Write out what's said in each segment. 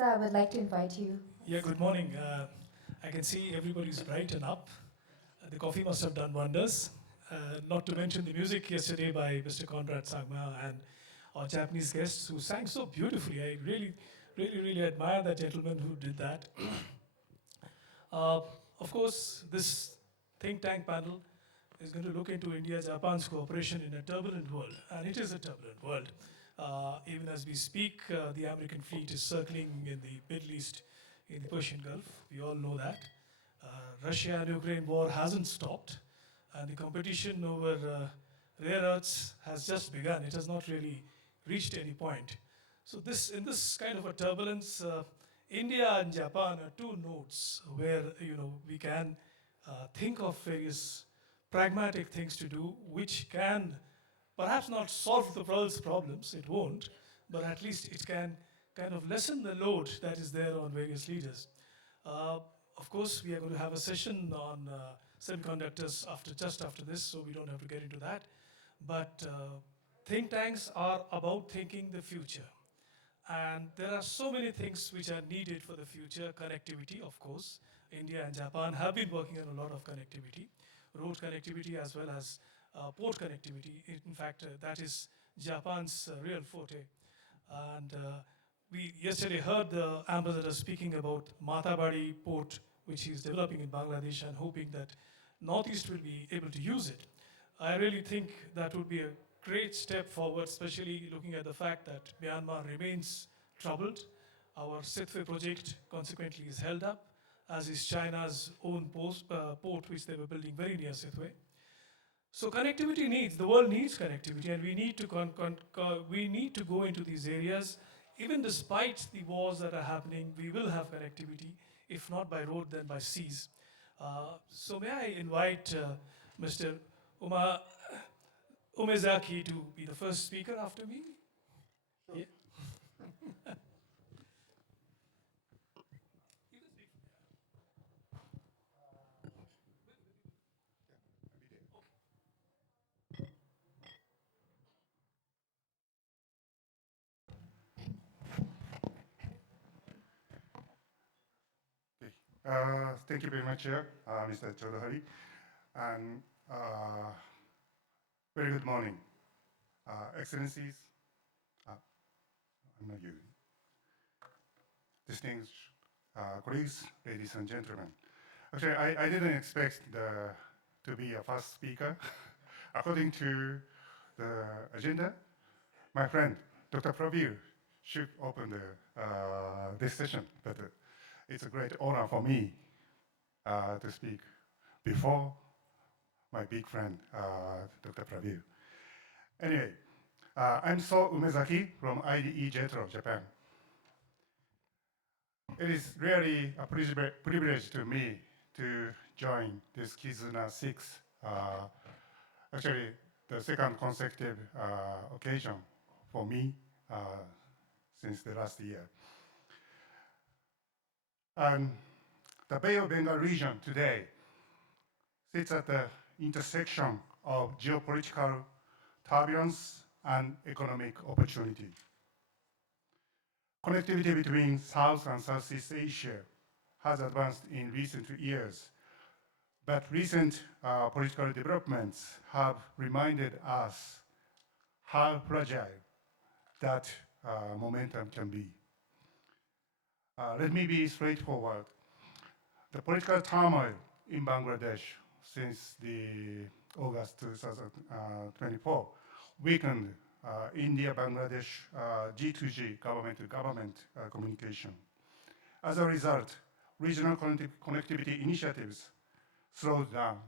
So I would like to invite you. Yeah, good morning. I can see everybody's bright and up. The coffee must have done wonders. Not to mention the music yesterday by Mr. Conrad Sangma and our Japanese guests who sang so beautifully. I really admire that gentleman who did that. Uh, of course, this think tank panel is going to look into India-Japan's cooperation in a turbulent world, and it is a turbulent world. Even as we speak, the American fleet is circling in the Middle East, in the Persian Gulf. We all know that. Russia and Ukraine war hasn't stopped, and the competition over rare earths has just begun. It has not really reached any point. So in this kind of a turbulence, India and Japan are two nodes where we can think of various pragmatic things to do, which can perhaps not solve the world's problems. It won't, but at least it can kind of lessen the load that is there on various leaders. Uh, of course, we are going to have a session on semiconductors just after this, so we don't have to get into that. But think tanks are about thinking the future. And there are so many things which are needed for the future. Connectivity, of course. India and Japan have been working on a lot of connectivity, road connectivity as well as port connectivity. In fact, that is Japan's real forte. And we yesterday heard the ambassador speaking about Matabari port, which he's developing in Bangladesh and hoping that Northeast will be able to use it. I really think that would be a great step forward, especially looking at the fact that Myanmar remains troubled. Our Sitwe project consequently is held up, as is China's own port, which they were building very near Sitwe. So the world needs connectivity, and we need to go into these areas. Even despite the wars that are happening, we will have connectivity, if not by road, then by seas. So may I invite Mr. Uma Umezaki to be the first speaker after me? Yeah. Okay. Thank you very much, Mr. Chodhari. And very good morning, Excellencies. I'm not you. Distinguished colleagues, ladies and gentlemen. Actually, I didn't expect to be a first speaker. According to the agenda, my friend, Dr. Prabir, should open this session, but it's a great honor for me to speak before my big friend, Dr. Prabir. Anyway, I'm So Umezaki from IDE JETRO, Japan. It is really a privilege to me to join this KIZUNA 6, actually the second consecutive occasion for me since the last year. And the Bay of Bengal region today sits at the intersection of geopolitical turbulence and economic opportunity. Connectivity between South and Southeast Asia has advanced in recent years, but recent political developments have reminded us how fragile that momentum can be. Let me be straightforward. The political turmoil in Bangladesh since the August 2024 weakened India-Bangladesh G2G government-to-government communication. As a result, regional connectivity initiatives slowed down.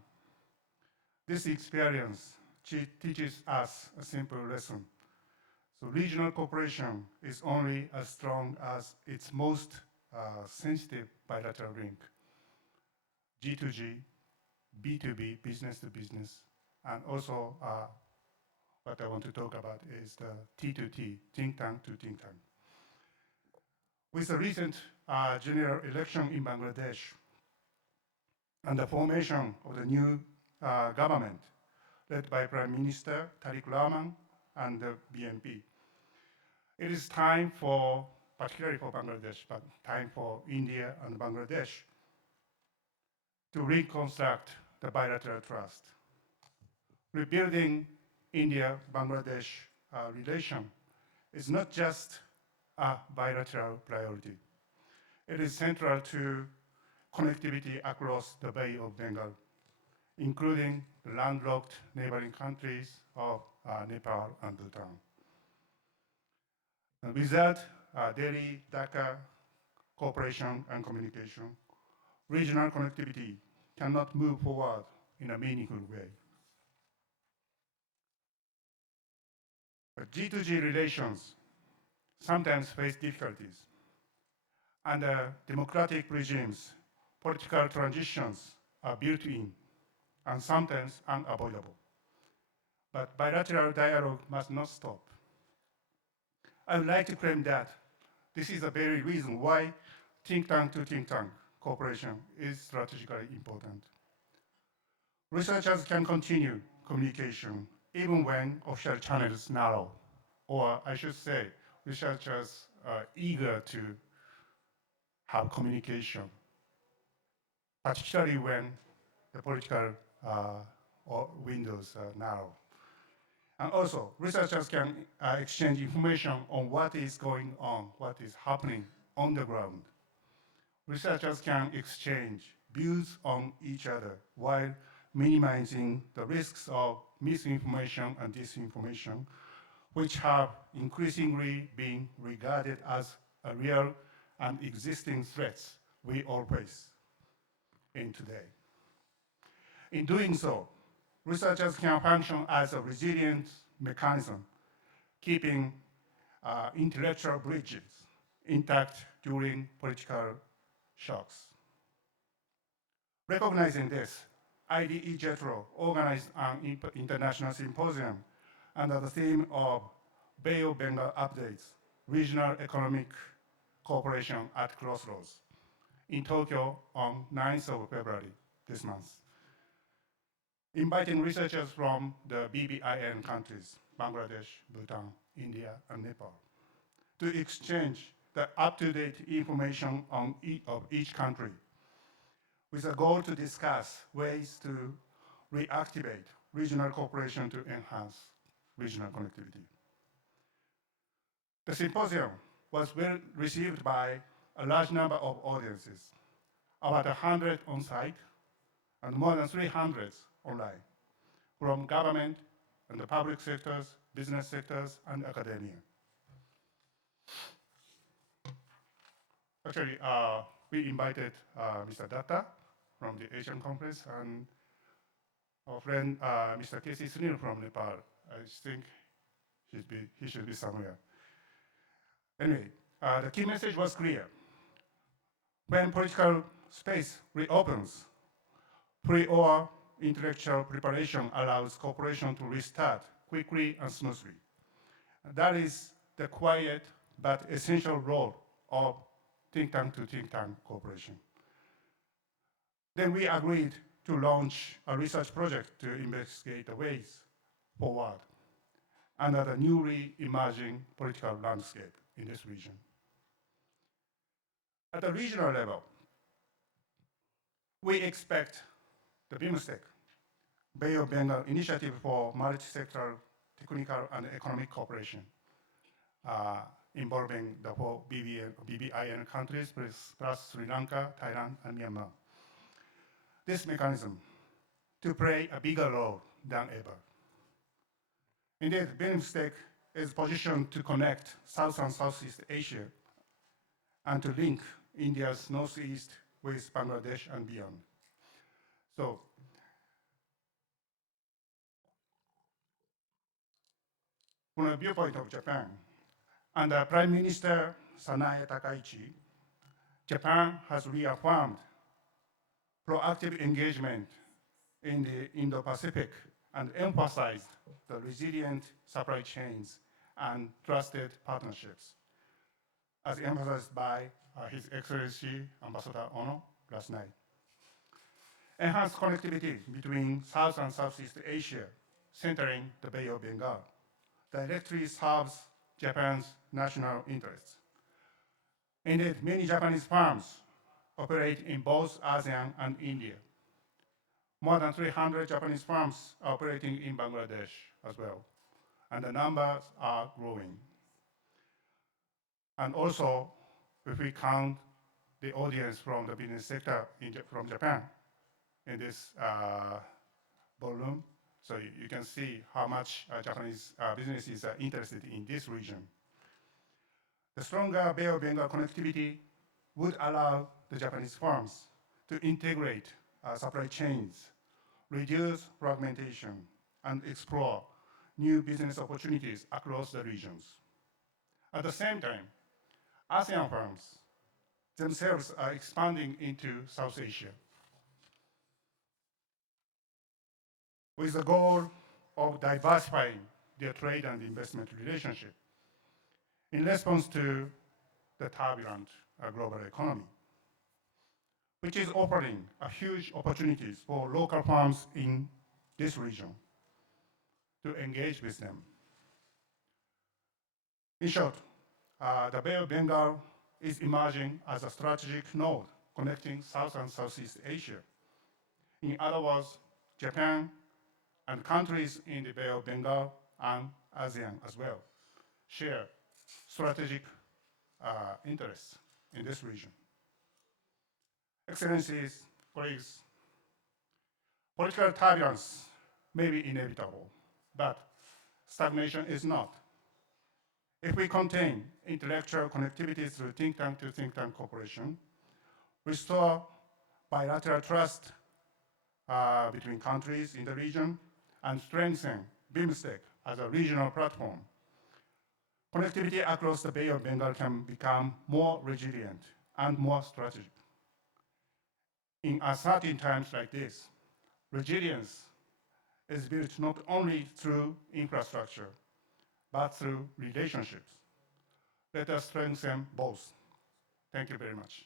This experience teaches us a simple lesson. So regional cooperation is only as strong as its most sensitive bilateral link. G2G, B2B, business to business, and also what I want to talk about is the T2T, think tank to think tank. With the recent general election in Bangladesh and the formation of the new government led by Prime Minister Tariq Rahman and the BNP, it is time for particularly for Bangladesh, but time for India and Bangladesh to reconstruct the bilateral trust. Rebuilding India-Bangladesh relation is not just a bilateral priority. It is central to connectivity across the Bay of Bengal, including the landlocked neighboring countries of Nepal and Bhutan. And without Delhi-Dhaka cooperation and communication, regional connectivity cannot move forward in a meaningful way. But G2G relations sometimes face difficulties. Under democratic regimes, political transitions are built in and sometimes unavoidable. But bilateral dialogue must not stop. I would like to claim that this is the very reason why think tank to think tank cooperation is strategically important. Researchers can continue communication even when official channels narrow, or I should say, researchers are eager to have communication, particularly when the political windows are narrow. And also, researchers can exchange information on what is going on, what is happening on the ground. Researchers can exchange views on each other while minimizing the risks of misinformation and disinformation, which have increasingly been regarded as a real and existing threats we all face in today. In doing so, researchers can function as a resilient mechanism, keeping intellectual bridges intact during political shocks. Recognizing this, IDE JETRO organized an international symposium under the theme of Bay of Bengal Updates, Regional Economic Cooperation at Crossroads in Tokyo on 9th of February this month, inviting researchers from the BBIN countries, Bangladesh, Bhutan, India, and Nepal, to exchange the up-to-date information of each country with a goal to discuss ways to reactivate regional cooperation to enhance regional connectivity. The symposium was well received by a large number of audiences, about 100 on site and more than 300 online, from government and the public sectors, business sectors, and academia. Actually, we invited Mr. Datta from the Asian Conference and our friend Mr. K.C. Sunil from Nepal. I think he should be somewhere. Anyway, the key message was clear. When political space reopens, pre-war intellectual preparation allows cooperation to restart quickly and smoothly. That is the quiet but essential role of think tank to think tank cooperation. Then we agreed to launch a research project to investigate the ways forward under the newly emerging political landscape in this region. At the regional level, we expect the BIMSTEC, Bay of Bengal Initiative for Multi-Sectoral Technical and Economic Cooperation, involving the four BBIN countries plus Sri Lanka, Thailand, and Myanmar. This mechanism to play a bigger role than ever. Indeed, BIMSTEC is positioned to connect South and Southeast Asia and to link India's Northeast with Bangladesh and beyond. So, from the viewpoint of Japan, under Prime Minister Sanae Takaichi, Japan has reaffirmed proactive engagement in the Indo-Pacific and emphasized the resilient supply chains and trusted partnerships, as emphasized by His Excellency Ambassador Ono last night. Enhanced connectivity between South and Southeast Asia, centering the Bay of Bengal, directly serves Japan's national interests. Indeed, many Japanese firms operate in both ASEAN and India. More than 300 Japanese firms are operating in Bangladesh as well, and the numbers are growing. And also, if we count the audience from the business sector from Japan in this ballroom, so you can see how much Japanese businesses are interested in this region. The stronger Bay of Bengal connectivity would allow the Japanese firms to integrate supply chains, reduce fragmentation, and explore new business opportunities across the regions. At the same time, ASEAN firms themselves are expanding into South Asia with the goal of diversifying their trade and investment relationship in response to the turbulent global economy, which is offering huge opportunities for local firms in this region to engage with them. In short, the Bay of Bengal is emerging as a strategic node connecting South and Southeast Asia. In other words, Japan and countries in the Bay of Bengal and ASEAN as well share strategic interests in this region. Excellencies, colleagues, political turbulence may be inevitable, but stagnation is not. If we contain intellectual connectivity through think tank to think tank cooperation, restore bilateral trust between countries in the region, and strengthen BIMSTEC as a regional platform, connectivity across the Bay of Bengal can become more resilient and more strategic. In uncertain times like this, resilience is built not only through infrastructure, but through relationships. Let us strengthen both. Thank you very much.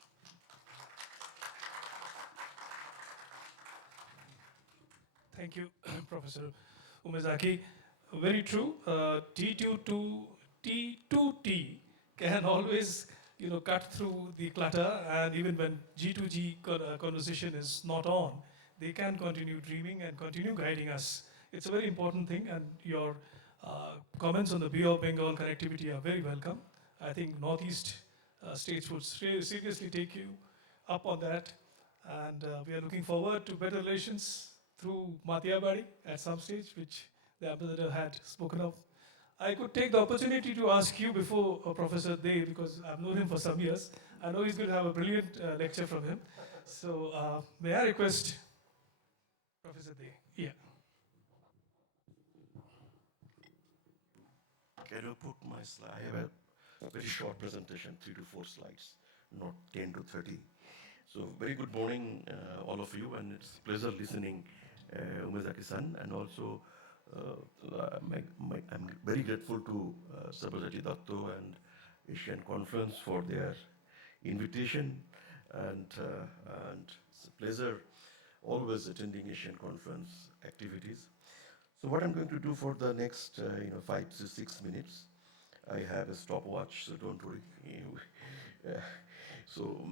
Thank you, Professor Umezaki. Very true. T2T can always, cut through the clutter, and even when G2G conversation is not on, they can continue dreaming and continue guiding us. It's a very important thing, and your comments on the Bay of Bengal connectivity are very welcome. I think Northeast states would seriously take you up on that, and we are looking forward to better relations through Mathiabari at some stage, which the ambassador had spoken of. I could take the opportunity to ask you before Professor Dey, because I've known him for some years. I know he's going to have a brilliant lecture from him. So may I request Professor Dey? Yeah. Can you put my slide? I have a very short presentation, 3 to 4 slides, not 10 to 30. So very good morning, all of you, and it's a pleasure listening Umezaki-san, and also I'm very grateful to Sabazati Datto and Asian Conference for their invitation, and it's a pleasure always attending Asian Conference activities. So what I'm going to do for the next 5 to 6 minutes, I have a stopwatch, so don't worry. So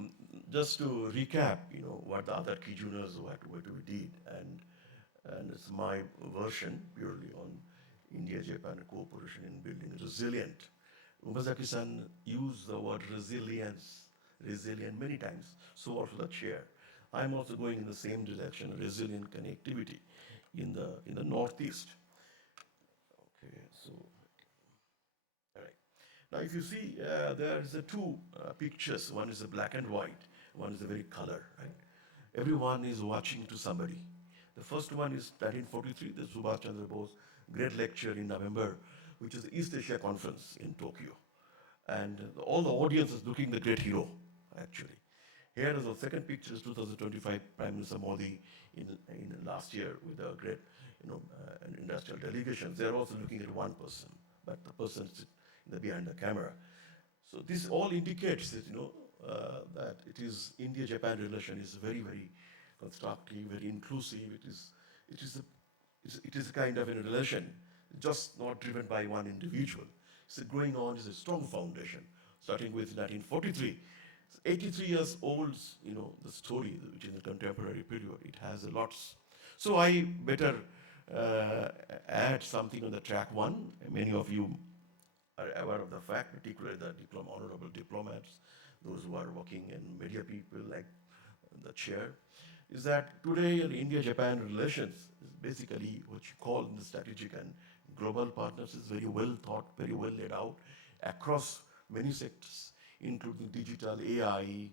just to recap, what the other KIZUNAs, what we did, and it's my version purely on India-Japan cooperation in building resilient. Umezaki-san used the word resilience, resilient many times, so also the chair. I'm also going in the same direction, resilient connectivity in the Northeast. Okay, so, all right. Now if you see, there is two pictures. One is a black and white, one is a very color, right? Everyone is watching to somebody. The first one is 1943, the Subhash Chandra Bose great lecture in November, which is the East Asia Conference in Tokyo. And all the audience is looking the great hero, actually. Here is the second picture, is 2025 Prime Minister Modi in last year with a great, industrial delegations. They're also looking at one person, but the person is behind the camera. So this all indicates that, that it is India-Japan relation is very, very constructive, very inclusive. It is a kind of a relation, just not driven by one individual. It's going on, it's a strong foundation. starting with 1943. 83 years old, the story, which is a contemporary period, it has a lots. So I better add something on the track one. Many of you are aware of the fact, particularly the honorable diplomats, those who are working in media people like the chair, is that today in India-Japan relations is basically what you call in the strategic and global partners is very well thought, very well laid out across many sectors, including digital, AI,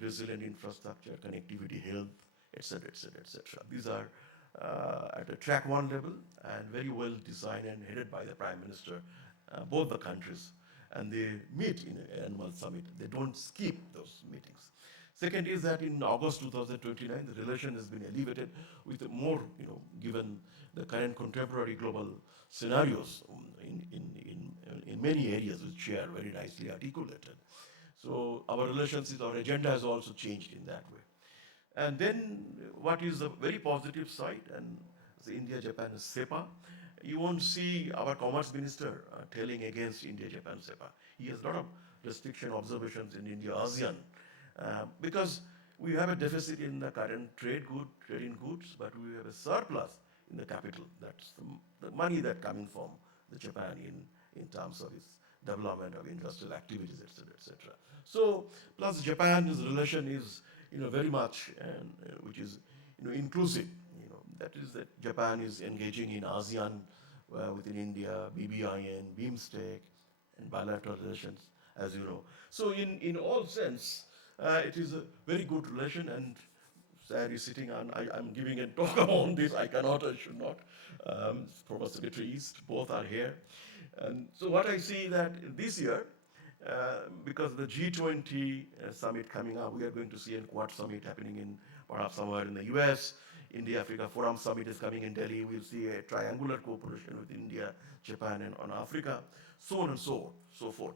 resilient infrastructure, connectivity, health, etc., etc., etc. These are at a track one level and very well designed and headed by the Prime Minister, both the countries. And they meet in an annual summit. They don't skip those meetings. Second is that in August 2029, the relation has been elevated with more, given the current contemporary global scenarios in many areas, which Chair very nicely articulated. So our relations, our agenda has also changed in that way. And then what is a very positive side, and the India-Japan SEPA, you won't see our Commerce Minister telling against India-Japan SEPA. He has a lot of restriction observations in India-ASEAN because we have a deficit in the current trade in goods, but we have a surplus in the capital. That's the money that coming from the Japan in terms of its development of industrial activities, etc., etc. So, plus Japan's relation is, very much, which is, inclusive. That is that Japan is engaging in ASEAN within India, BBIN, BIMSTEC, and bilateral relations, as you know. So, in all sense, it is a very good relation, and Sir is sitting on, I'm giving a talk on this, I cannot, I should not. Former Secretary East, both are here. And so what I see that this year, because the G20 summit coming up, we are going to see a Quad summit happening in perhaps somewhere in the US. India-Africa Forum Summit is coming in Delhi. We'll see a triangular cooperation with India, Japan, and on Africa, so on and so forth.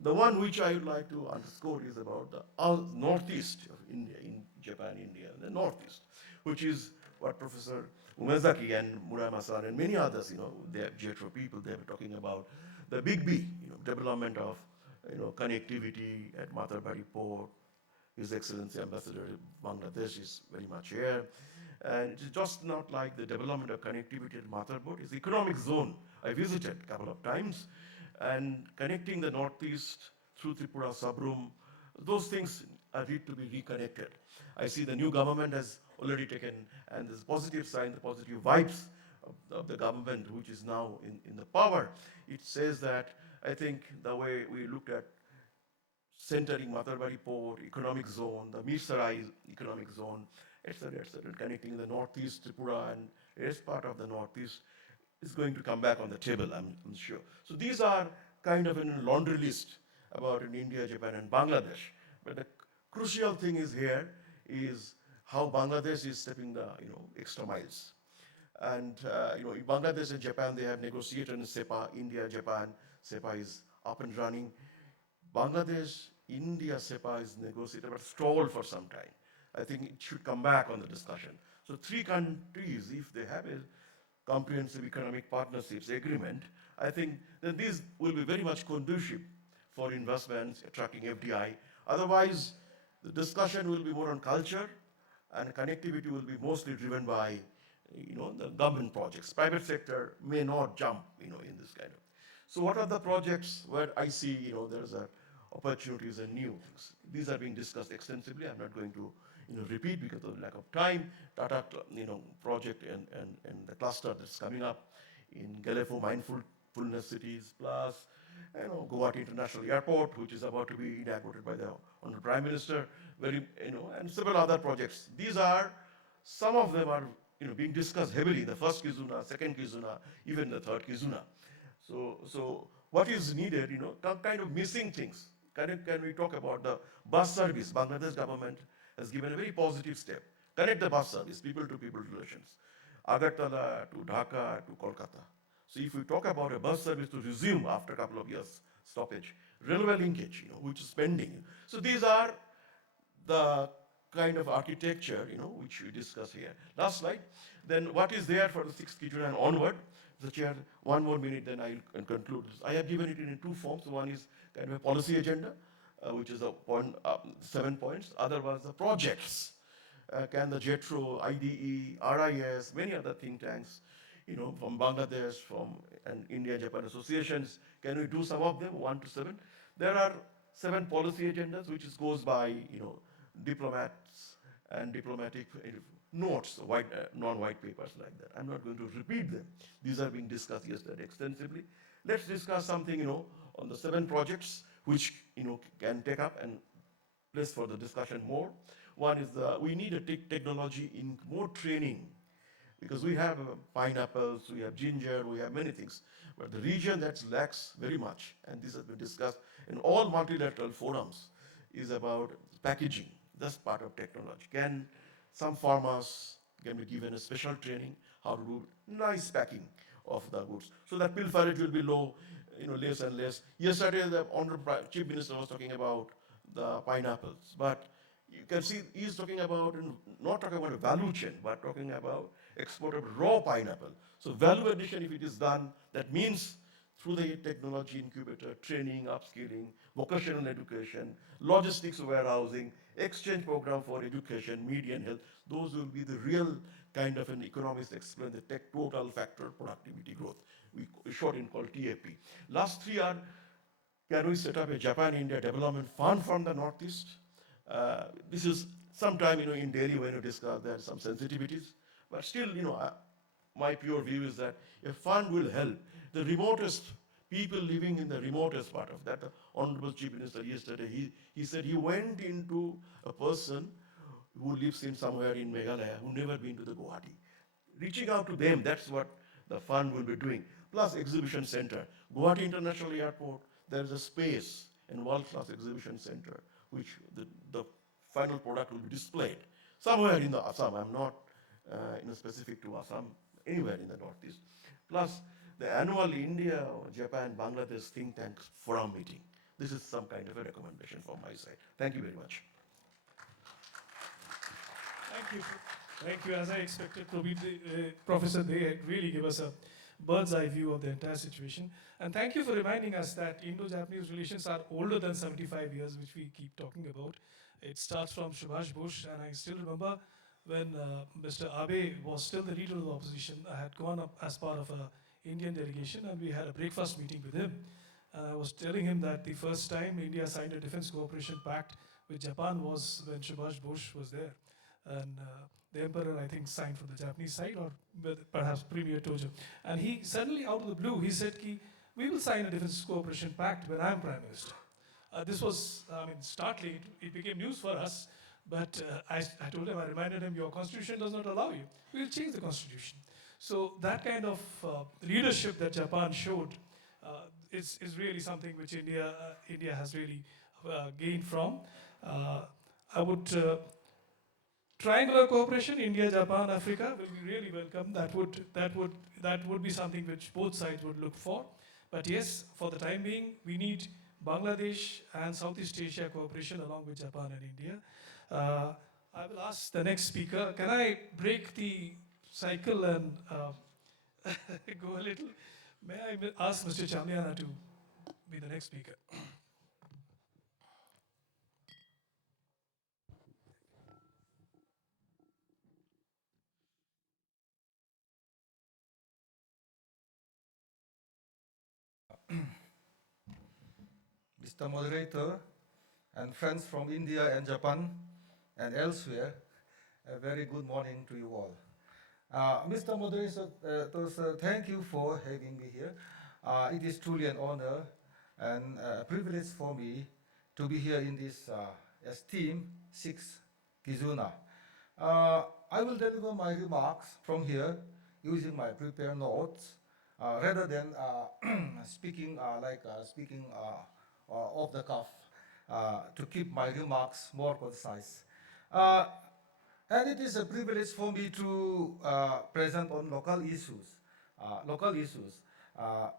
The one which I would like to underscore is about the northeast of India, in Japan, India, the northeast, which is what Professor Umezaki and Murayama-san and many others, they are JETRO people, they were talking about the big B, development of, connectivity at Matarbari Port. His Excellency Ambassador Bangladesh is very much here. And it's just not like the development of connectivity at Matarbari, it's the economic zone. I visited a couple of times, and connecting the northeast through Tripura, Sabrum, those things need to be reconnected. I see the new government has already taken, and there's positive sign, the positive vibes of the government, which is now in the power. It says that, I think the way we looked at centering Matarbari Port, economic zone, the Mirsarai economic zone, etc., connecting the northeast, Tripura, and the rest part of the northeast is going to come back on the table, I'm sure. So these are kind of a laundry list about in India, Japan, and Bangladesh. But the crucial thing is here is how Bangladesh is stepping the extra miles. And in Bangladesh and Japan, they have negotiated in SEPA. India, Japan, SEPA is up and running. Bangladesh, India, SEPA is negotiated but stalled for some time. I think it should come back on the discussion. So three countries, if they have a comprehensive economic partnerships agreement, I think that these will be very much conducive for investments, attracting FDI. Otherwise, the discussion will be more on culture, and connectivity will be mostly driven by, the government projects. Private sector may not jump, in this kind of. So what are the projects where I see, there's opportunities and new things? These are being discussed extensively. I'm not going to, repeat because of lack of time. Tata, project and the cluster that's coming up in Galefo Mindfulness Cities, plus, Guwahati International Airport, which is about to be inaugurated by the Honorable Prime Minister, and several other projects. These are, some of them are, being discussed heavily, the first KIZUNA, second KIZUNA, even the third KIZUNA. So what is needed, kind of missing things. Can we talk about the bus service? Bangladesh government has given a very positive step. Connect the bus service, people-to-people relations. Agartala to Dhaka to Kolkata. So if we talk about a bus service to resume after a couple of years stoppage, railway linkage, which is pending. So these are the kind of architecture, which we discuss here. Last slide. Then what is there for the sixth KIZUNA and onward? The chair, one more minute, then I'll conclude. I have given it in two forms. One is kind of a policy agenda. which is a point, 7 points. Other was the projects. Can the JETRO, IDE, RIS, many other think tanks, from Bangladesh, from and India-Japan associations, can we do some of them, 1 to 7? There are 7 policy agendas, which goes by, diplomats and diplomatic notes, non-white papers like that. I'm not going to repeat them. These are being discussed yesterday extensively. Let's discuss something, on the 7 projects, which, can take up and place for the discussion more. One is we need a technology in more training, because we have pineapples, we have ginger, we have many things. But the region that lacks very much, and this has been discussed in all multilateral forums, is about packaging. That's part of technology. Can some farmers can be given a special training how to do nice packing of the goods, so that pilferage will be low, less and less. Yesterday, the Honorable Chief Minister was talking about the pineapples, but you can see he's talking about, not talking about a value chain, but talking about export of raw pineapple. So value addition, if it is done, that means through the technology incubator, training, upskilling, vocational education, logistics warehousing, exchange program for education, media and health, those will be the real kind of an economics explain the tech total factor productivity growth. We short in called TAP. Last 3 are, can we set up a Japan-India development fund from the Northeast? This is sometime, in Delhi when you discuss, there are some sensitivities, but still, my pure view is that a fund will help the remotest people living in the remotest part of that. The Honorable Chief Minister yesterday, he said he went into a person who lives in somewhere in Meghalaya, who never been to the Guwahati. Reaching out to them, that's what the fund will be doing. Plus exhibition center. Guwahati International Airport, there's a space and world-class exhibition center, which the final product will be displayed. Somewhere in the Assam, I'm not specific to Assam, anywhere in the Northeast. Plus the annual India, Japan, Bangladesh think tanks forum meeting. This is some kind of a recommendation from my side. Thank you very much. Thank you. Thank you. As I expected, Professor Dey really gave us a bird's eye view of the entire situation. And thank you for reminding us that Indo-Japanese relations are older than 75 years, which we keep talking about. It starts from Subhash Bose, and I still remember when Mr. Abe was still the leader of the opposition. I had gone up as part of an Indian delegation, and we had a breakfast meeting with him. I was telling him that the first time India signed a defense cooperation pact with Japan was when Subhash Bose was there. And the emperor, I think, signed from the Japanese side, or perhaps Premier Tojo. And he suddenly, out of the blue, he said, we will sign a defense cooperation pact when I'm Prime Minister. This was, startling. It became news for us. But I told him, I reminded him, your constitution does not allow you. We'll change the constitution. So that kind of leadership that Japan showed is really something which India has really gained from. I would triangular cooperation, India, Japan, Africa, will be really welcome. That would be something which both sides would look for. But yes, for the time being, we need Bangladesh and Southeast Asia cooperation along with Japan and India. I will ask the next speaker. Can I break the cycle and go a little? May I ask Mr. Chamliana to be the next speaker? Mr. Moderator, and friends from India and Japan and elsewhere, a very good morning to you all. Mr. Moderator, thank you for having me here. It is truly an honor and a privilege for me to be here in this esteemed 6th KIZUNA. I will deliver my remarks from here using my prepared notes rather than speaking off the cuff to keep my remarks more concise. And it is a privilege for me to present on local issues,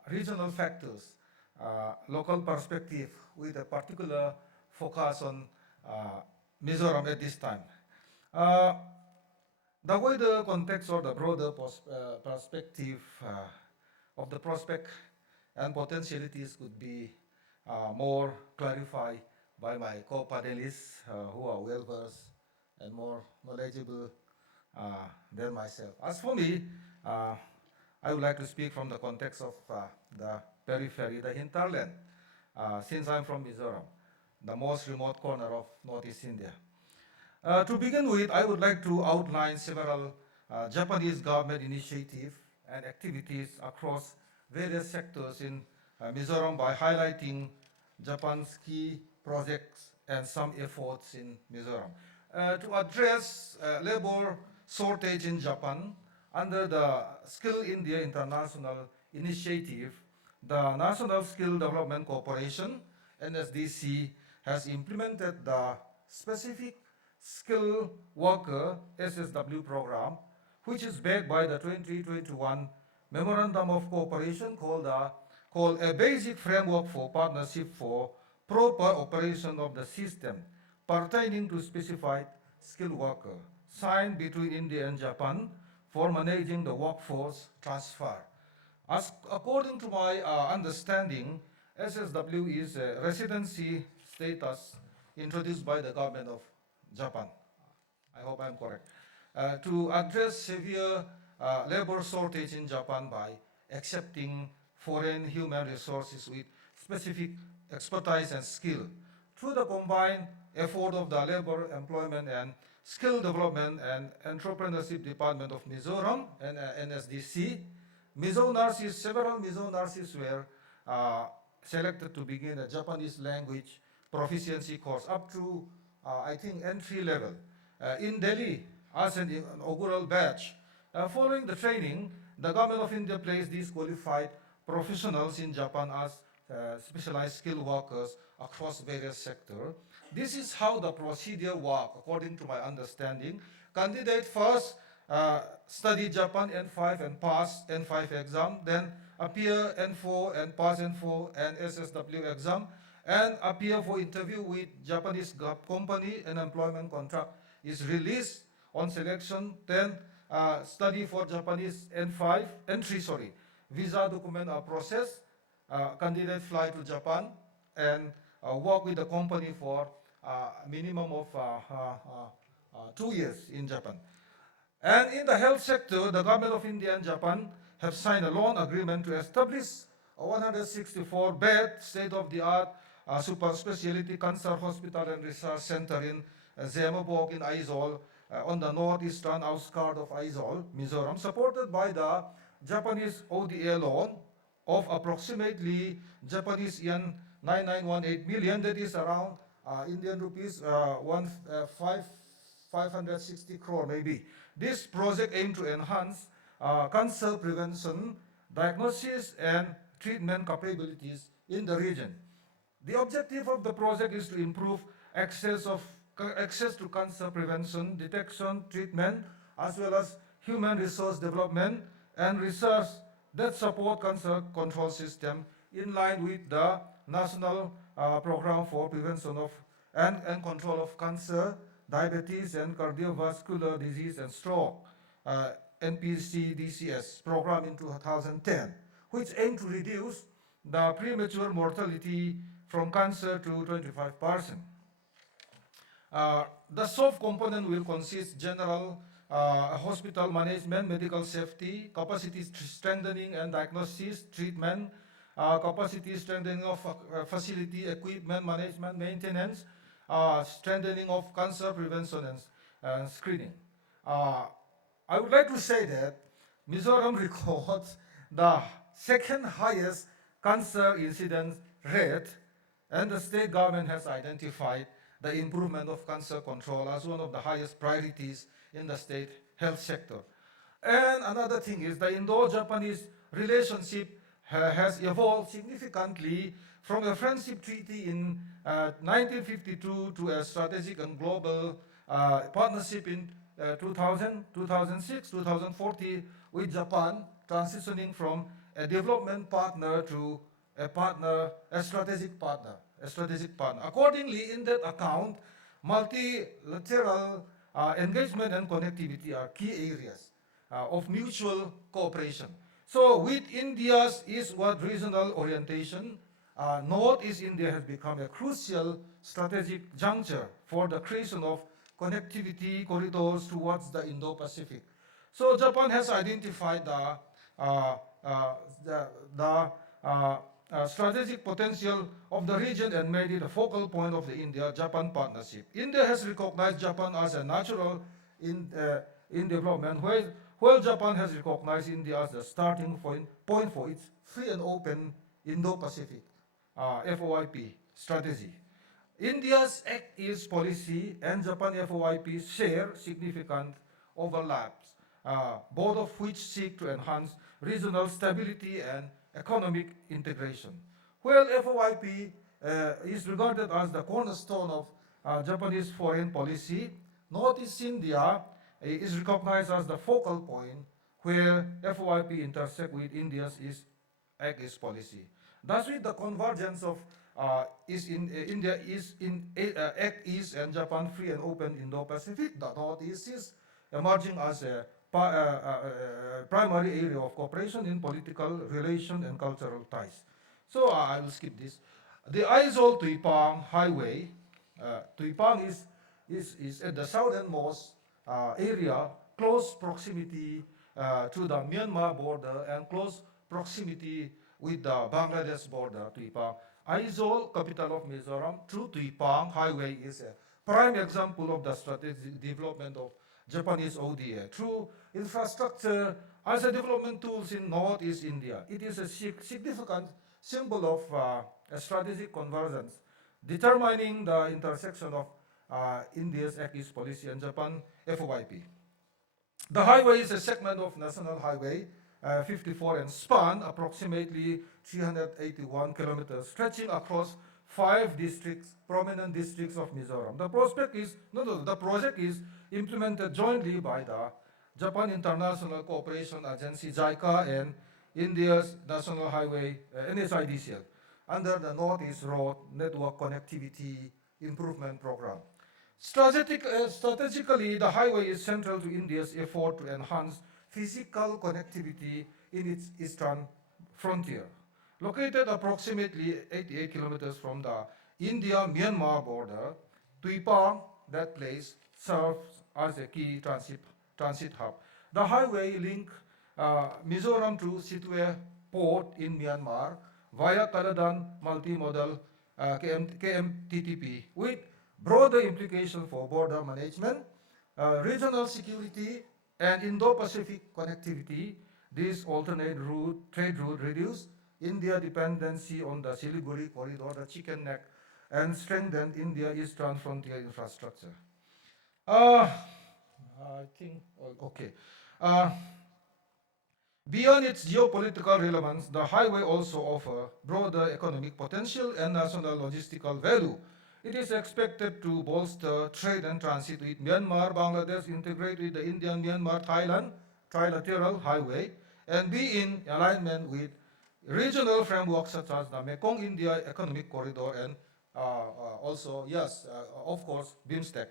regional factors, local perspective with a particular focus on Mizoram at this time. The wider context or the broader perspective of the prospect and potentialities could be more clarified by my co-panelists who are well-versed and more knowledgeable than myself. As for me, I would like to speak from the context of the periphery, the hinterland, since I'm from Mizoram, the most remote corner of Northeast India. To begin with, I would like to outline several Japanese government initiatives and activities across various sectors in Mizoram by highlighting Japan's key projects and some efforts in Mizoram. To address labor shortage in Japan, under the Skill India International Initiative, the National Skill Development Corporation, NSDC, has implemented the specific Skill Worker SSW program, which is backed by the 2021 Memorandum of Cooperation called a Basic Framework for Partnership for Proper Operation of the System pertaining to specified skilled worker, signed between India and Japan for managing the workforce transfer. According to my understanding, SSW is a residency status introduced by the government of Japan. I hope I'm correct. To address severe labor shortage in Japan by accepting foreign human resources with specific expertise and skill. Through the combined effort of the Labor, Employment and Skill Development and Entrepreneurship Department of Mizoram and NSDC, several Mizo nurses were selected to begin a Japanese language proficiency course up to, I think, entry level in Delhi as an inaugural batch. Following the training, the government of India placed these qualified professionals in Japan as specialized skilled workers across various sectors. This is how the procedure works, according to my understanding. Candidate first study Japan N5 and pass N5 exam, then appear N4 and pass N4 and SSW exam, and appear for interview with Japanese company and employment contract is released on selection, then study for Japanese N3, visa document are processed, candidate fly to Japan and work with the company for a minimum of 2 years in Japan. And in the health sector, the government of India and Japan have signed a loan agreement to establish a 164-bed state-of-the-art super specialty cancer hospital and research center in Zemabog in Aizawl, on the northeastern outskirts of Aizawl, Mizoram, supported by the Japanese ODA loan of approximately Japanese yen 9918 million, that is around Indian rupees 560 crore maybe. This project aims to enhance cancer prevention, diagnosis and treatment capabilities in the region. The objective of the project is to improve access to cancer prevention, detection, treatment, as well as human resource development and research that support cancer control system in line with the National Program for Prevention of and Control of Cancer, Diabetes and Cardiovascular Disease and Stroke, NPCDCS program in 2010, which aimed to reduce the premature mortality from cancer to 25%. The soft component will consist general hospital management, medical safety, capacity strengthening and diagnosis, treatment, capacity strengthening of facility equipment management, maintenance, strengthening of cancer prevention and screening. I would like to say that Mizoram records the second highest cancer incidence rate, and the state government has identified the improvement of cancer control as one of the highest priorities in the state health sector. And another thing is the Indo-Japanese relationship has evolved significantly from a friendship treaty in 1952 to a strategic and global partnership in 2000, 2006, 2014 with Japan, transitioning from a development partner to a strategic partner. Accordingly, in that account, multilateral engagement and connectivity are key areas of mutual cooperation. So with India's eastward regional orientation, Northeast India has become a crucial strategic juncture for the creation of connectivity corridors towards the Indo-Pacific. So Japan has identified uh, uh, the, the strategic potential of the region and made it a focal point of the India-Japan partnership. India has recognized Japan as a natural in development, while Japan has recognized India as the starting point for its free and open Indo-Pacific FOIP strategy. India's Act East policy and Japan FOIP share significant overlaps, both of which seek to enhance regional stability and economic integration. While FOIP is regarded as the cornerstone of Japanese foreign policy, Northeast India is recognized as the focal point where FOIP intersect with India's Act East policy. Thus, with the convergence of India is in Act East and Japan free and open Indo-Pacific, the Northeast is emerging as a primary area of cooperation in political relation and cultural ties. So I will skip this. The Aizawl-Tuipang Highway, Tuipang is at the southernmost area, close proximity to the Myanmar border and close proximity with the Bangladesh border, Tuipang. Aizawl, capital of Mizoram, through Tuipang Highway is a prime example of the strategic development of Japanese ODA through infrastructure as a development tools in Northeast India. It is a significant symbol of a strategic convergence, determining the intersection of India's Act East policy and Japan FOIP. The highway is a segment of National Highway 54 and span approximately 381 kilometers, stretching across 5 districts, prominent districts of Mizoram. The project is implemented jointly by the Japan International Cooperation Agency (JICA) and India's National Highway NSIDCL under the Northeast Road Network Connectivity Improvement Program. Strategically, the highway is central to India's effort to enhance physical connectivity in its eastern frontier. Located approximately 88 kilometers from the India-Myanmar border, Tuipang, that place, serves as a key transit hub. The highway links Mizoram to Situe port in Myanmar via Kaladan multimodal KMTTP with broader implications for border management, regional security, and Indo-Pacific connectivity. This alternate trade route reduced India dependency on the Siliguri corridor, the chicken neck, and strengthened India eastern frontier infrastructure. I think, okay. Beyond its geopolitical relevance, the highway also offers broader economic potential and national logistical value. It is expected to bolster trade and transit with Myanmar, Bangladesh, integrate with the Indian-Myanmar-Thailand trilateral highway, and be in alignment with regional frameworks such as the Mekong India Economic Corridor and also, yes, of course, BIMSTEC.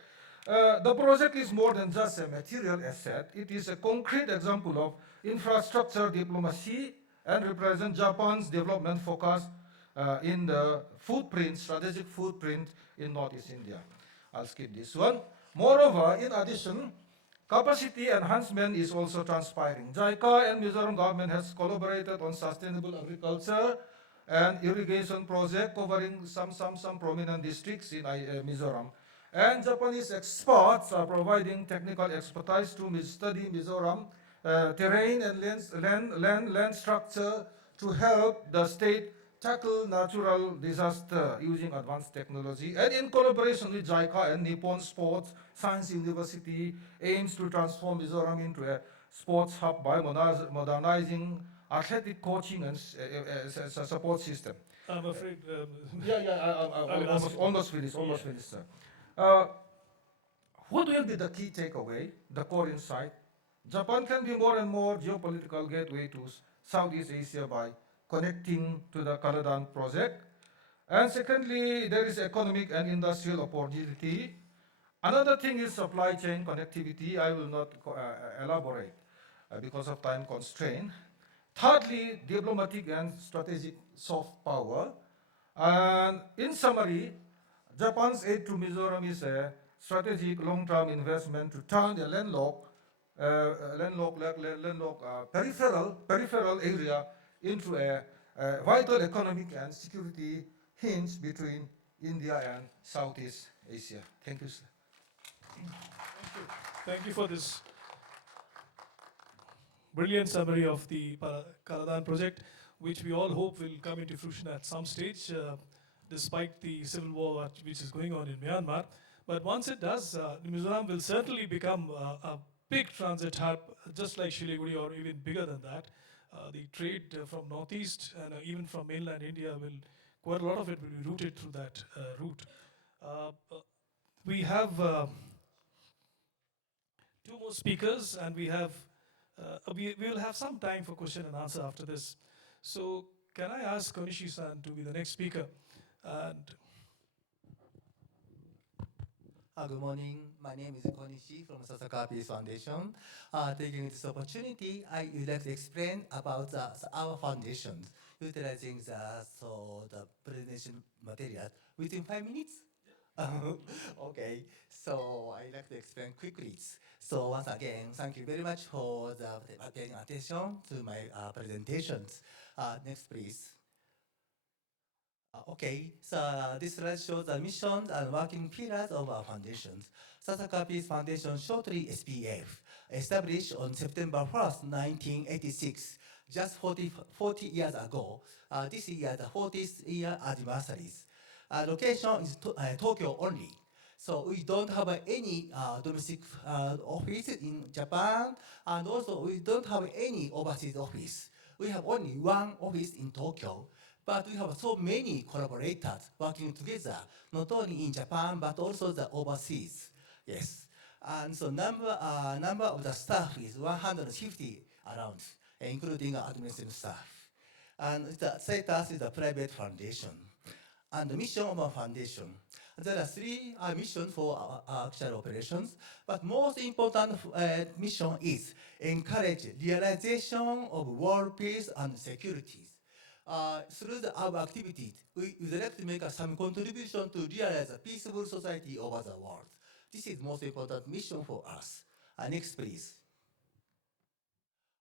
The project is more than just a material asset. It is a concrete example of infrastructure diplomacy and represents Japan's development focus in the strategic footprint in Northeast India. I'll skip this one. Moreover, in addition, capacity enhancement is also transpiring. JICA and Mizoram government has collaborated on sustainable agriculture and irrigation project covering some prominent districts in Mizoram. And Japanese experts are providing technical expertise to study Mizoram terrain and land structure to help the state tackle natural disaster using advanced technology. And in collaboration with JICA and Nippon Sports Science University aims to transform Mizoram into a sports hub by modernizing athletic coaching and support system. I'm afraid. Almost finished, sir. What will be the key takeaway, the core insight? Japan can be more and more geopolitical gateway to Southeast Asia by connecting to the Kaladan project. And secondly, there is economic and industrial opportunity. Another thing is supply chain connectivity. I will not elaborate because of time constraint. Thirdly, diplomatic and strategic soft power. And in summary, Japan's aid to Mizoram is a strategic long-term investment to turn the peripheral area into a vital economic and security hinge between India and Southeast Asia. Thank you, sir. Thank you for this brilliant summary of the Kaladan project, which we all hope will come into fruition at some stage, despite the civil war which is going on in Myanmar. But once it does, Mizoram will certainly become a big transit hub, just like Siliguri, or even bigger than that. The trade from northeast and even from mainland India will, quite a lot of it will be routed through that route. We have two more speakers, and we will have some time for question and answer after this. So can I ask Konishi-san to be the next speaker? And Good morning. My name is Konishi from Sasaka Peace Foundation. Taking this opportunity, I would like to explain about our foundations, utilizing the presentation material within 5 minutes. Okay, so I'd like to explain quickly. So once again, thank you very much for paying attention to my presentations. Next, please. Okay, so this slide shows the missions and working pillars of our foundations. Sasaka Peace Foundation, shortly SPF, established on September 1st, 1986, just 40 years ago. This year, the 40th year anniversaries. Location is Tokyo only. So we don't have any domestic office in Japan, and also we don't have any overseas office. We have only one office in Tokyo, but we have so many collaborators working together, not only in Japan, but also the overseas. Yes. And so number of the staff is 150 around, including administrative staff. And the status is a private foundation. And the mission of our foundation. There are three missions for our actual operations, but most important mission is encourage realization of world peace and security. Through our activities, we would like to make some contribution to realize a peaceful society over the world. This is most important mission for us. Next, please.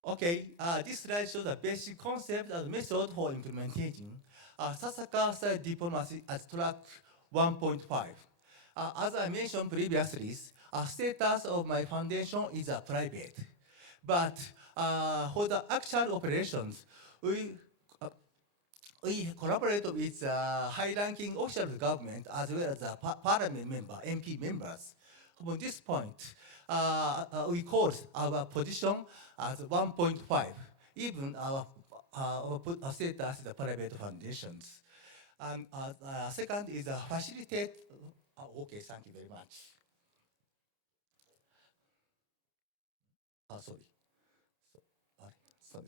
Okay, this slide shows the basic concept and method for implementing Sasaka style diplomacy as track 1.5. As I mentioned previously, status of my foundation is private. But for the actual operations, we collaborate with high-ranking official government as well as parliament member, MP members. From this point, we call our position as 1.5, even our status as the private foundations. And second is facilitate. Okay, thank you very much. Sorry. Sorry.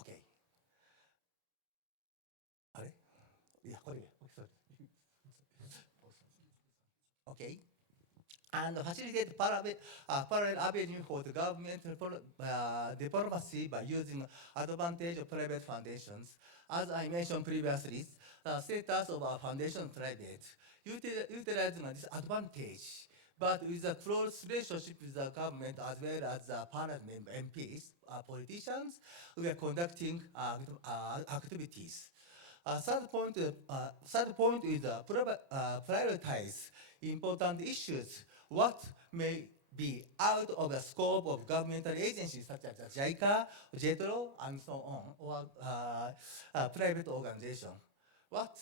Okay. Okay. And facilitate parallel avenue for the government diplomacy by using advantage of private foundations. As I mentioned previously, status of our foundation private, utilizing this advantage, but with a close relationship with the government as well as the parliament MPs, politicians, we are conducting activities. Third point is prioritize important issues. What may be out of the scope of governmental agencies such as JICA, JETRO, and so on, or private organization. What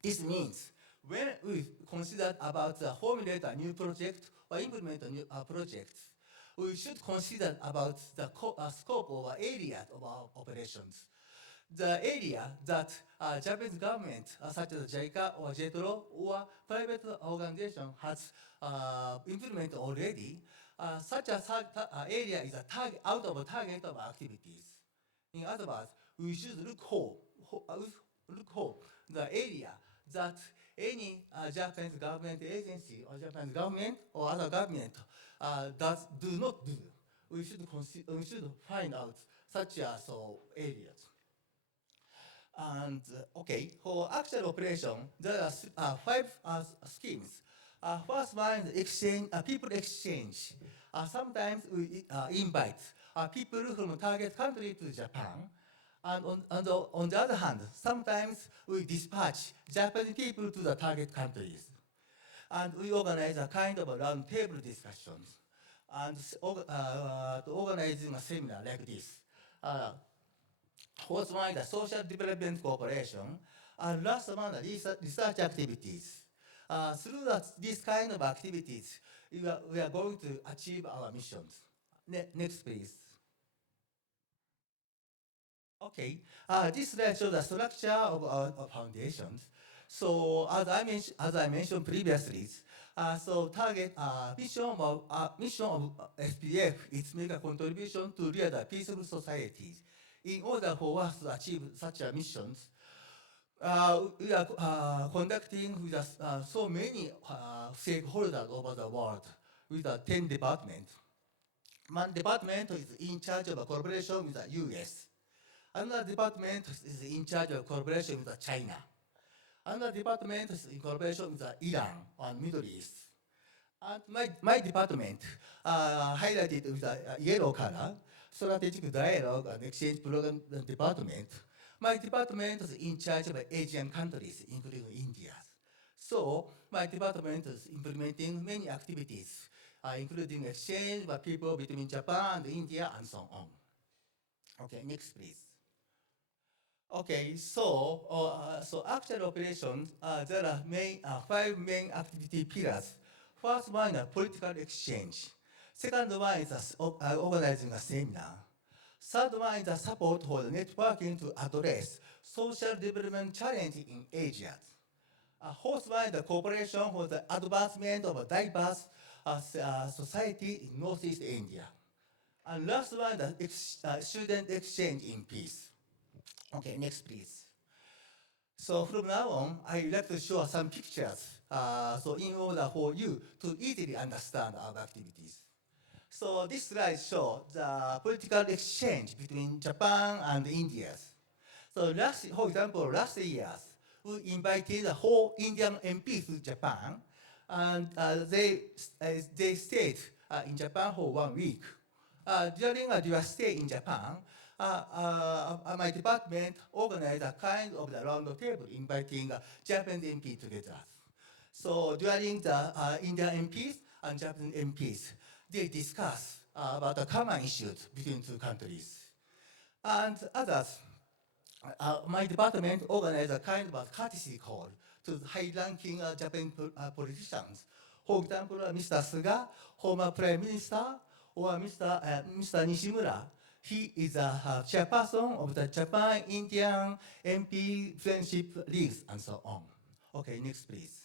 this means, when we consider about formulate a new project or implement a new project, we should consider about the scope or area of our operations. The area that Japanese government, such as JICA or JETRO or private organization has implemented already, such a area is out of a target of activities. In other words, we should look for the area that any Japanese government agency or Japanese government or other government do not do. We should find out such areas. And okay, for actual operation, there are five schemes. First one is exchange, people exchange. Sometimes we invite people from target country to Japan. And on the other hand, sometimes we dispatch Japanese people to the target countries. And we organize a kind of a round table discussions and organizing a seminar like this. Fourth one is the social development cooperation. And last one, the research activities. Through these kind of activities, we are going to achieve our missions. Next, please. Okay, this slide shows the structure of our foundations. So as I mentioned previously, so target mission of SPF is make a contribution to real peaceful societies. In order for us to achieve such missions, we are conducting with so many stakeholders over the world with 10 departments. One department is in charge of a collaboration with the US. Another department is in charge of collaboration with China. Another department is in collaboration with Iran or Middle East. And my department, highlighted with a yellow color, strategic dialogue and exchange program department. My department is in charge of Asian countries, including India. So my department is implementing many activities, including exchange of people between Japan and India and so on. Okay, next please. Okay, so actual operations, there are five main activity pillars. First one is political exchange. Second one is organizing a seminar. Third one is support for the networking to address social development challenges in Asia. Fourth one is the cooperation for the advancement of a diverse society in Northeast India. And last one is student exchange in peace. Okay, next please. So from now on, I would like to show some pictures so in order for you to easily understand our activities. So this slide shows the political exchange between Japan and India. So for example, last year, we invited the whole Indian MPs to Japan, and they stayed in Japan for 1 week. During their stay in Japan, my department organized a kind of the round table inviting Japanese MPs together. So during the Indian MPs and Japanese MPs, they discuss about the common issues between two countries. And others, my department organized a kind of a courtesy call to high-ranking Japanese politicians. For example, Mr. Suga, former Prime Minister, or Mr. Nishimura. He is a chairperson of the Japan-Indian MP Friendship Leagues and so on. Okay, next please.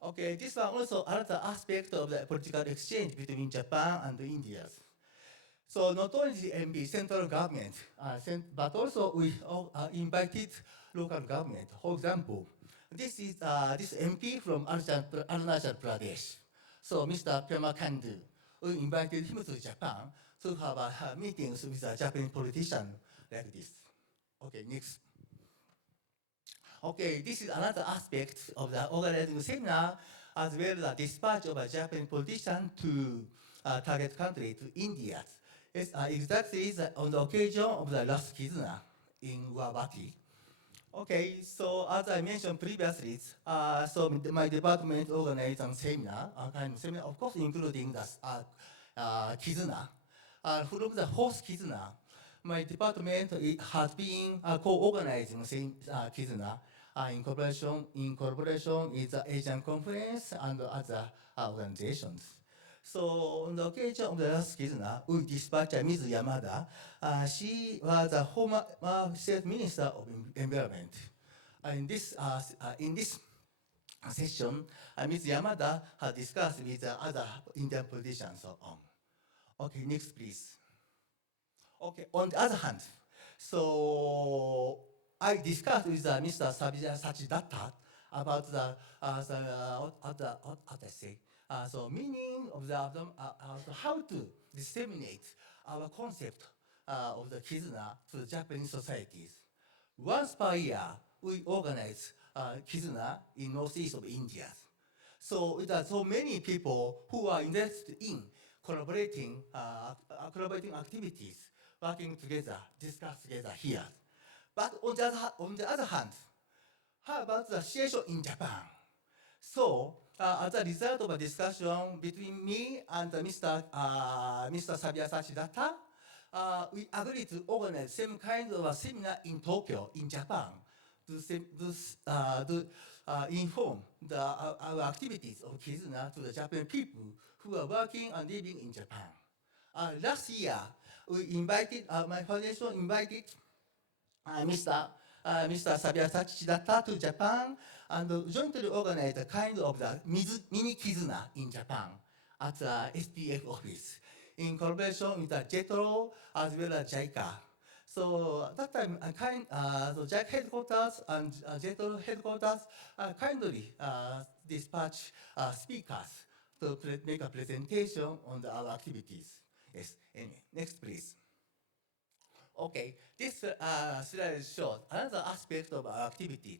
Okay, this one also another aspect of the political exchange between Japan and India. So not only the MP, central government, but also we invited local government. For example, this is this MP from Arunachal Pradesh. So Mr. Pema Kandu, we invited him to Japan to have meetings with a Japanese politician like this. Okay, next. Okay, this is another aspect of the organizing seminar, as well as the dispatch of a Japanese politician to target country, to India. It's exactly on the occasion of the last KIZUNA in Guwahati. Okay, so as I mentioned previously, so my department organized a seminar, of course, including the KIZUNA. From the fourth KIZUNA, my department has been co-organizing KIZUNA in collaboration with the Asian Conference and other organizations. So on the occasion of the last KIZUNA, we dispatched Ms. Yamada. She was a former state minister of environment. In this session, Ms. Yamada has discussed with other Indian politicians and so on. Okay, next please. Okay, on the other hand, so I discussed with Mr. Sabija Sachidatta about what I say, so meaning of how to disseminate our concept of the KIZUNA to the Japanese societies. Once per year, we organize KIZUNA in northeast of India. So there are so many people who are interested in collaborating activities, working together, discuss together here. But on the other hand, how about the situation in Japan? So, as a result of a discussion between me and Mr. Sabia Sachidata, we agreed to organize same kind of a seminar in Tokyo, in Japan, to inform our activities of KIZUNA to the Japanese people who are working and living in Japan. Last year, my foundation invited Mr. Sabia Sachidata to Japan and jointly organized a kind of the mini KIZUNA in Japan at the SPF office in collaboration with the JETRO as well as JICA. So at that time, so JICA headquarters and JETRO headquarters kindly dispatch speakers to make a presentation on our activities. Yes, anyway, next please. Okay, this slide shows another aspect of our activities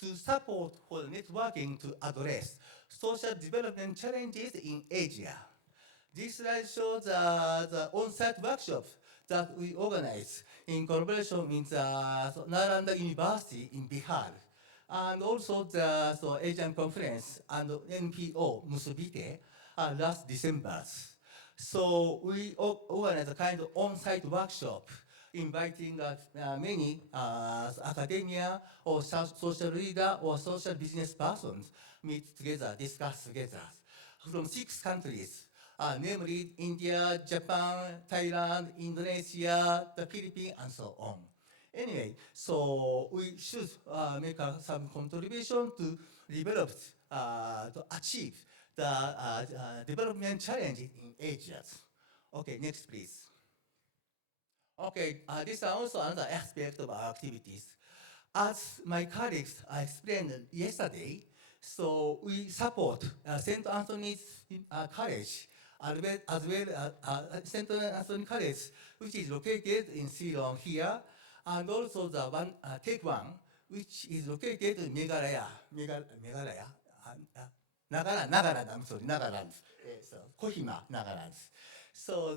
to support for networking to address social development challenges in Asia. This slide shows the on-site workshops that we organize in collaboration with Nalanda University in Bihar, and also the Asian Conference and NPO Musubite last December. So we organize a kind of on-site workshop inviting many academia or social leader or social business persons meet together, discuss together from 6 countries, namely India, Japan, Thailand, Indonesia, the Philippines, and so on. Anyway, so we should make some contribution to develop, to achieve the development challenges in Asia. Okay, next please. Okay, this is also another aspect of our activities. As my colleagues explained yesterday, so we support St. Anthony's College, as well as St. Anthony College, which is located in Ceylon here, and also the one, Take One, which is located in Meghalaya, Nagaland, I'm sorry, Nagaland, so Kohima, Nagaland. So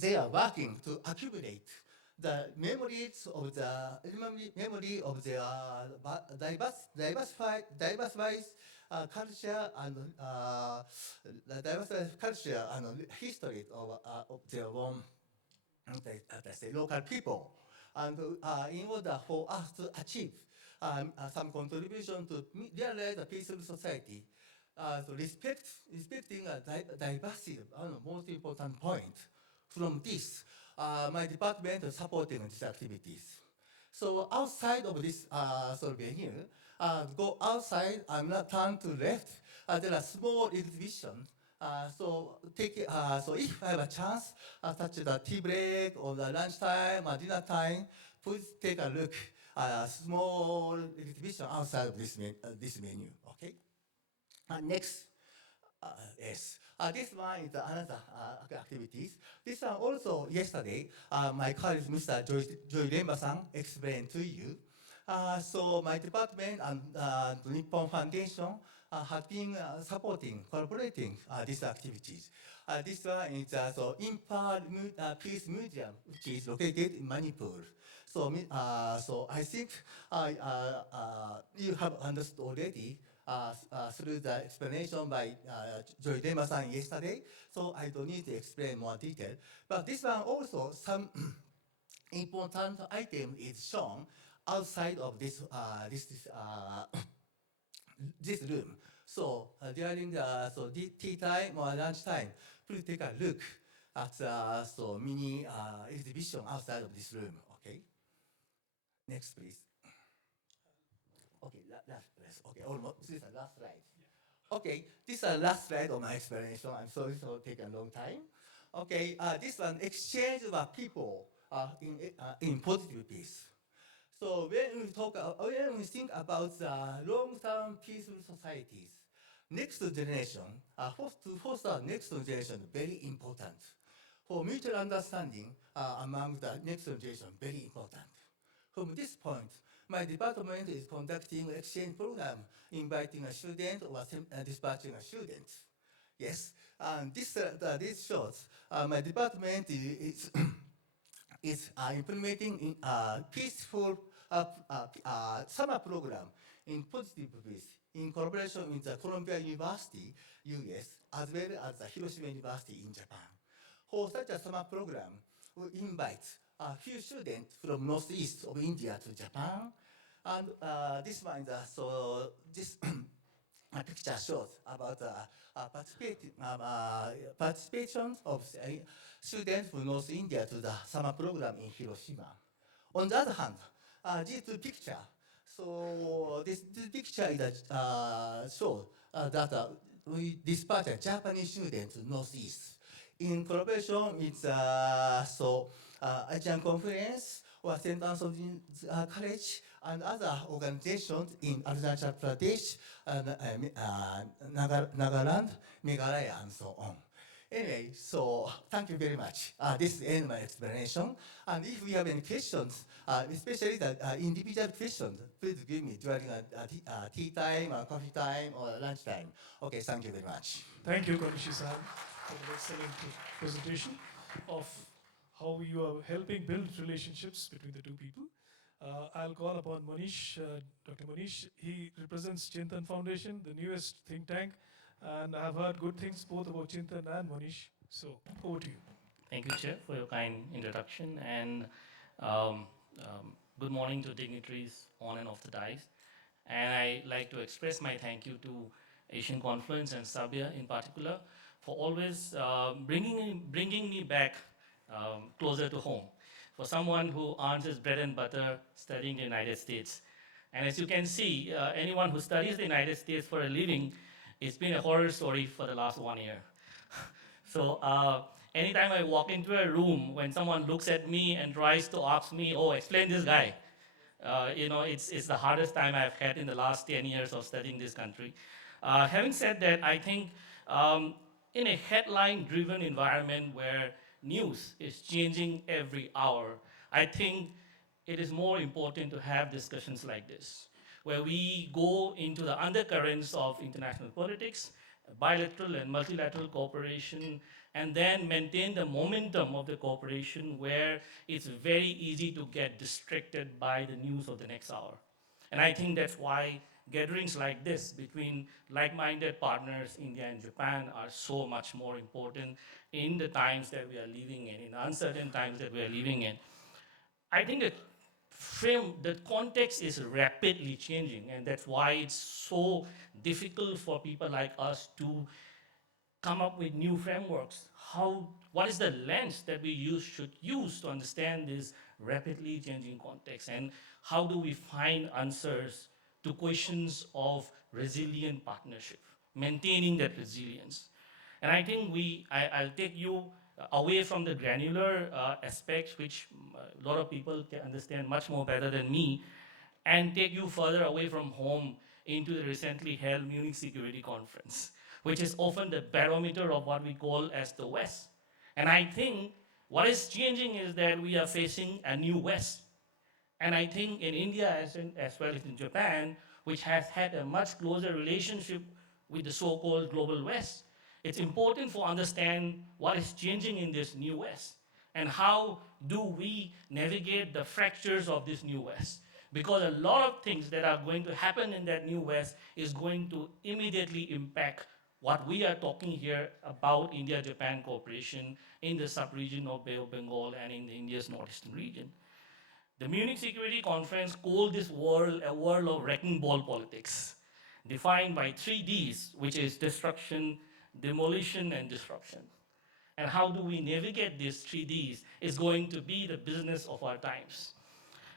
they are working to accumulate the memories of the memory of their diversified culture and the diversified culture and history of their own local people, and in order for us to achieve some contribution to realize a peaceful society, so respecting diversity, most important point. From this, my department is supporting these activities. So outside of this venue, go outside and turn to left. There are small exhibitions. So if I have a chance, such as the tea break or the lunchtime or dinner time, please take a look at a small exhibition outside of this menu. Okay. Next. Yes. This one is another activities. This one also yesterday, my colleague Mr. Joy Remba-san explained to you. So my department and the Nippon Foundation have been collaborating these activities. This one is Impal Peace Museum, which is located in Manipur. So, so I think you have understood already through the explanation by Joy Dema-san yesterday, so I don't need to explain more detail. But this one also, some important item is shown outside of this this room. So during the tea time or lunch time, please take a look at the mini exhibition outside of this room. Okay. Next, please. Okay, okay, almost. This is the last slide. Okay, this is the last slide of my explanation. I'm sorry for taking a long time. Okay, this one exchange of people in positive peace. So when we think about the long-term peaceful societies, next generation, to foster next generation, very important. For mutual understanding among the next generation, very important. From this point, my department is conducting exchange program, inviting a student or dispatching a student. Yes, and this shows my department is implementing peaceful summer program in positive ways in collaboration with the Columbia University, US, as well as the Hiroshima University in Japan. For such a summer program, we invite a few students from northeast of India to Japan, and this one is so this picture shows about participation of students from North India to the summer program in Hiroshima. On the other hand, these two pictures, so this picture is shows that we dispatch a Japanese student to Northeast in collaboration with Asian Conference or St. Anthony's College and other organizations in Arunachal Pradesh, Nagaland, Meghalaya, and so on. Anyway, so thank you very much. This is the end of my explanation. And if we have any questions, especially the individual questions, please give me during tea time, or coffee time, or lunch time. Okay, thank you very much. Thank you, Konishi-san, for the excellent presentation of how you are helping build relationships between the two people. I'll call upon Manish, Dr. Manish. He represents Chintan Foundation, the newest think tank, and I've heard good things both about Chintan and Manish. So, over to you. Thank you, Chair, for your kind introduction, and um, good morning to dignitaries on and off the dais. And I'd like to express my thank you to Asian Conference and Sabia in particular for always bringing me back closer to home. For someone who earns his bread and butter studying the United States. And as you can see, anyone who studies the United States for a living, it's been a horror story for the last 1 year. So anytime I walk into a room, when someone looks at me and tries to ask me, oh, explain this guy, it's the hardest time I've had in the last 10 years of studying this country. Having said that, I think in a headline-driven environment where news is changing every hour, I think it is more important to have discussions like this, where we go into the undercurrents of international politics, bilateral and multilateral cooperation, and then maintain the momentum of the cooperation where it's very easy to get distracted by the news of the next hour. And I think that's why gatherings like this between like-minded partners, India and Japan, are so much more important in the times that we are living in uncertain times that we are living in. I think the context is rapidly changing, and that's why it's so difficult for people like us to come up with new frameworks. What is the lens that we should use to understand this rapidly changing context, and how do we find answers to questions of resilient partnership, maintaining that resilience? And I think I'll take you away from the granular aspects, which a lot of people can understand much more better than me, and take you further away from home into the recently held Munich Security Conference, which is often the barometer of what we call as the West. And I think what is changing is that we are facing a new West. And I think in India as well as in Japan, which has had a much closer relationship with the so-called global West, it's important to understand what is changing in this new West and how do we navigate the fractures of this new West. Because a lot of things that are going to happen in that new West is going to immediately impact what we are talking here about India-Japan cooperation in the sub-region of Bay of Bengal and in India's northeastern region. The Munich Security Conference called this world a world of wrecking ball politics, defined by 3 Ds, which is destruction, demolition, and disruption. And how do we navigate these 3 Ds is going to be the business of our times.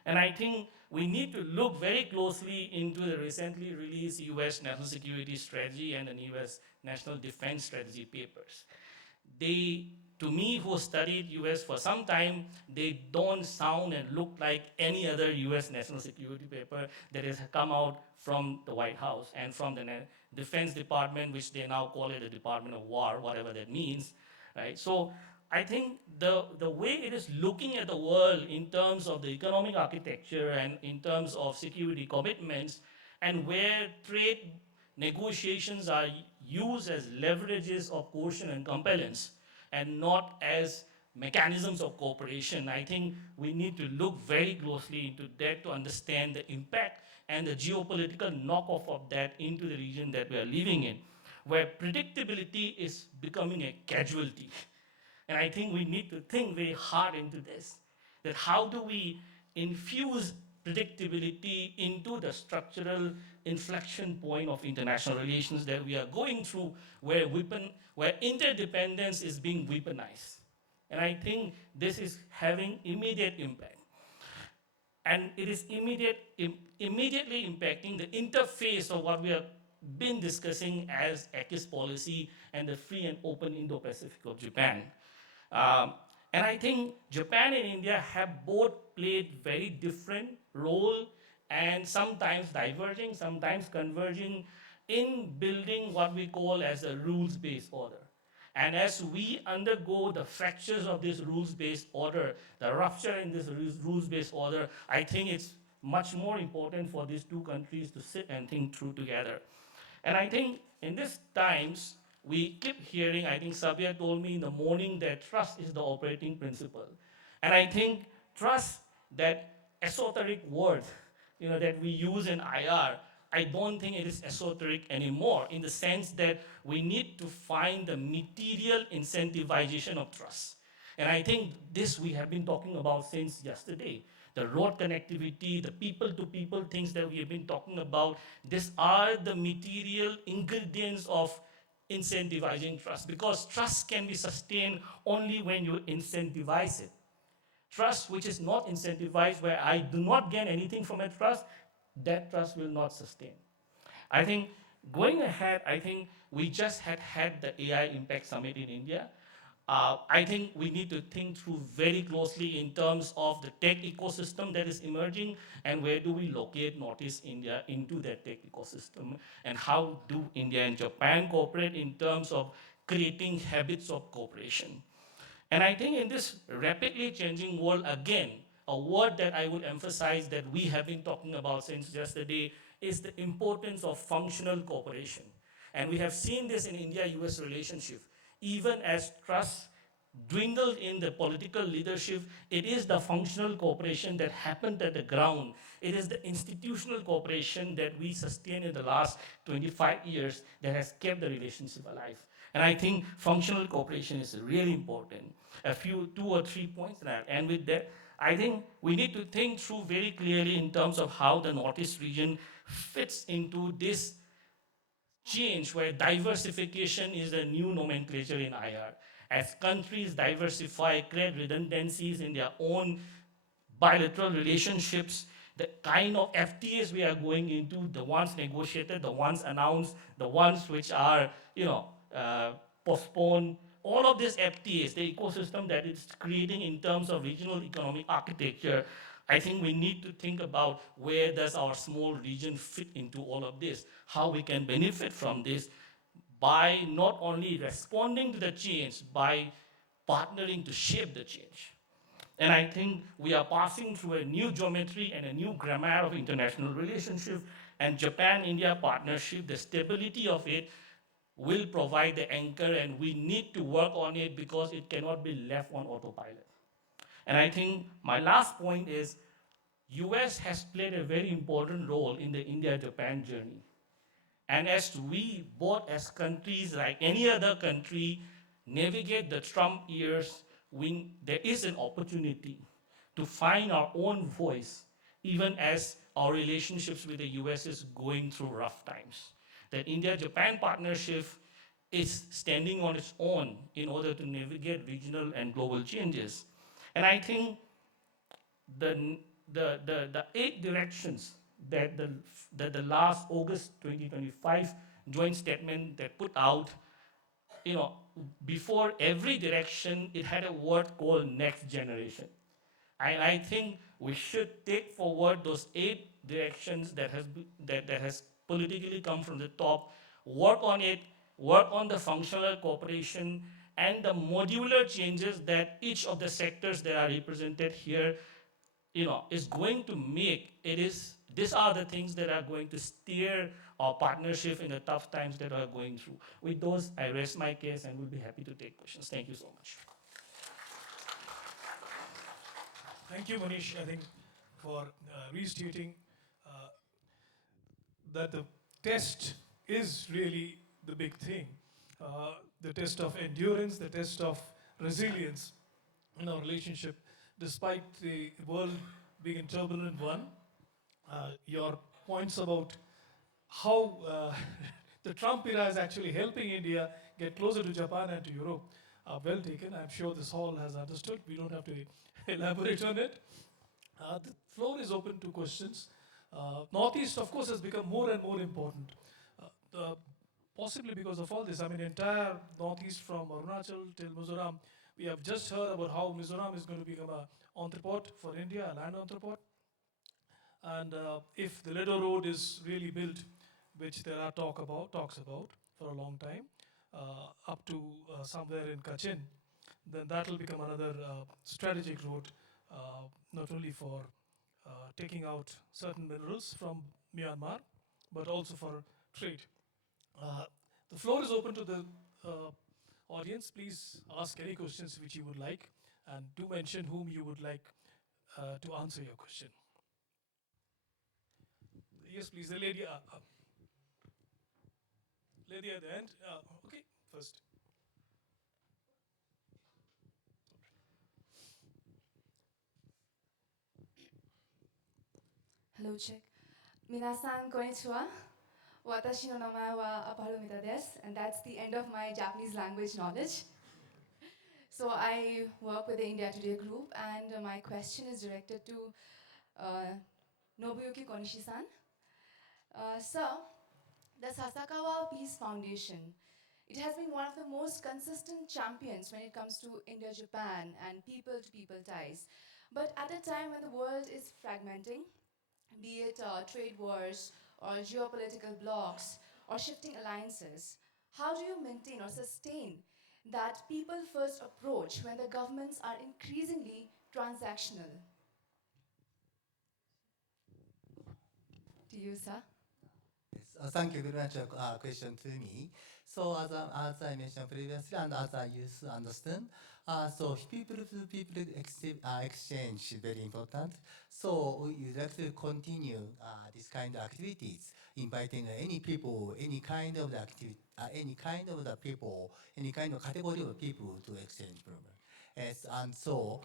And I think we need to look very closely into the recently released US National Security Strategy and the US National Defense Strategy papers. They to me, who studied US for some time, they don't sound and look like any other US national security paper that has come out from the White House and from the Defense Department, which they now call it the Department of War, whatever that means, right? So I think the way it is looking at the world in terms of the economic architecture and in terms of security commitments, and where trade negotiations are used as leverages of coercion and compellence and not as mechanisms of cooperation. I think we need to look very closely into that to understand the impact and the geopolitical knockoff of that into the region that we are living in, where predictability is becoming a casualty. And I think we need to think very hard into this, that how do we infuse predictability into the structural inflection point of international relations that we are going through, where interdependence is being weaponized. And I think this is having immediate impact. And it is immediately impacting the interface of what we have been discussing as ACIS policy and the free and open Indo-Pacific of Japan. And I think Japan and India have both played very different role and sometimes diverging, sometimes converging in building what we call as a rules-based order. And as we undergo the fractures of this rules-based order, the rupture in this rules-based order, I think it's much more important for these two countries to sit and think through together. And I think in these times, we keep hearing, I think Sabia told me in the morning that trust is the operating principle. And I think trust, that esoteric word, that we use in IR, I don't think it is esoteric anymore, in the sense that we need to find the material incentivization of trust. And I think this we have been talking about since yesterday. The road connectivity, the people-to-people things that we have been talking about, these are the material ingredients of incentivizing trust, because trust can be sustained only when you incentivize it. Trust which is not incentivized, where I do not gain anything from a trust, that trust will not sustain. I think going ahead, I think we just had the AI Impact Summit in India. I think we need to think through very closely in terms of the tech ecosystem that is emerging, and where do we locate Northeast Asia into that tech ecosystem, and how do India and Japan cooperate in terms of creating habits of cooperation. And I think in this rapidly changing world, again, a word that I would emphasize that we have been talking about since yesterday is the importance of functional cooperation. And we have seen this in India-US relationship. Even as trust dwindled in the political leadership, it is the functional cooperation that happened at the ground. It is the institutional cooperation that we sustained in the last 25 years that has kept the relationship alive. And I think functional cooperation is really important. Two or three points, and I'll end with that. I think we need to think through very clearly in terms of how the Northeast region fits into this change, where diversification is a new nomenclature in IR. As countries diversify, create redundancies in their own bilateral relationships, the kind of FTAs we are going into, the ones negotiated, the ones announced, the ones which are, postponed, all of these FTAs, the ecosystem that it's creating in terms of regional economic architecture, I think we need to think about where does our small region fit into all of this, how we can benefit from this by not only responding to the change, by partnering to shape the change. And I think we are passing through a new geometry and a new grammar of international relationship, and Japan-India partnership, the stability of it will provide the anchor, and we need to work on it because it cannot be left on autopilot. And I think my last point is US has played a very important role in the India-Japan journey. And as we both as countries, like any other country, navigate the Trump years, there is an opportunity to find our own voice, even as our relationships with the US is going through rough times. That India-Japan partnership is standing on its own in order to navigate regional and global changes. And I think the 8 directions that the last August 2025 joint statement that put out you know, before every direction, it had a word called next generation. I think we should take forward those 8 directions that has politically come from the top, work on it, work on the functional cooperation and the modular changes that each of the sectors that are represented here, is going to make. These are the things that are going to steer our partnership in the tough times that we are going through. With those, I rest my case and will be happy to take questions. Thank you so much. Thank you, Manish, I think, for restating uh, that the test is really the big thing. The test of endurance, the test of resilience in our relationship, despite the world being a turbulent one. Your points about how the Trump era is actually helping India get closer to Japan and to Europe are well taken. I'm sure this hall has understood. We don't have to elaborate on it. The floor is open to questions. Northeast, of course, has become more and more important. Possibly because of all this. I mean, entire Northeast from Arunachal till Mizoram, we have just heard about how Mizoram is going to become a entrepot for India, a land entrepot. And if the Ledo Road is really built, which there are talks about for a long time, up to somewhere in Kachin, then that will become another strategic route, not only for taking out certain minerals from Myanmar, but also for trade. Uh, the floor is open to the audience. Please ask any questions which you would like, and do mention whom you would like to answer your question. Yes, please. The lady at the end. Okay, first. Hello, check. 皆さん、こんにちは。私の名前はアパルミタです and that's the end of my Japanese language knowledge. So I work with the India Today group, and my question is directed to uh, Nobuyuki Konishi-san. Sir, the Sasakawa Peace Foundation, it has been one of the most consistent champions when it comes to India-Japan and people-to-people ties. But at a time when the world is fragmenting, be it trade wars or geopolitical blocs or shifting alliances, how do you maintain or sustain that people first approach when the governments are increasingly transactional? To you, sir. Yes, thank you very much for question to me. So as I mentioned previously, and as I used to understand, so people to people exchange is very important. So we would like to continue this kind of activities, inviting any people, any kind of the activity, any kind of the people, any kind of category of people to exchange program. Yes, and so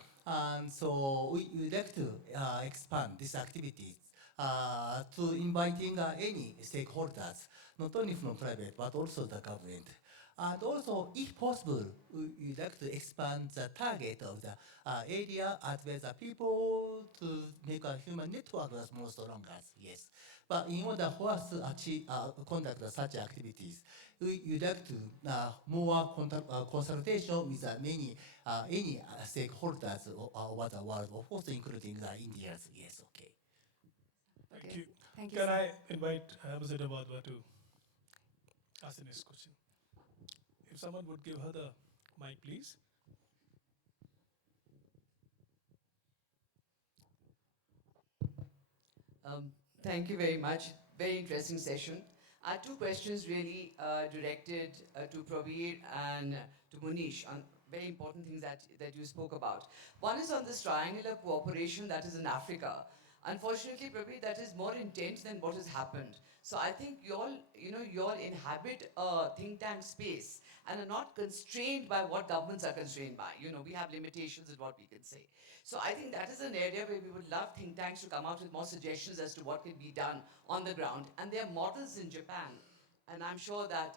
we would like to expand these activities to inviting any stakeholders, not only from private but also the government. And also, if possible, we would like to expand the target of the area as well as the people to make a human network as more stronger. Yes. But in order for us to achieve, conduct such activities, we would like to more consultation with many any stakeholders over the world, of course, including the Indians. Yes, okay. Thank Okay. you. Thank you, Can sir. I invite Ambassador Wadwa to ask the next question? If someone would give her the mic, please. Um, Thank you very much. Very interesting session. I had two questions really directed to Praveer and to Munish on very important things that you spoke about. One is on this triangular cooperation that is in Africa. Unfortunately, Praveer, that is more intense than what has happened. So I think you all inhabit a think tank space and are not constrained by what governments are constrained by. We have limitations in what we can say. So I think that is an area where we would love think tanks to come out with more suggestions as to what can be done on the ground. And there are models in Japan, and I'm sure that,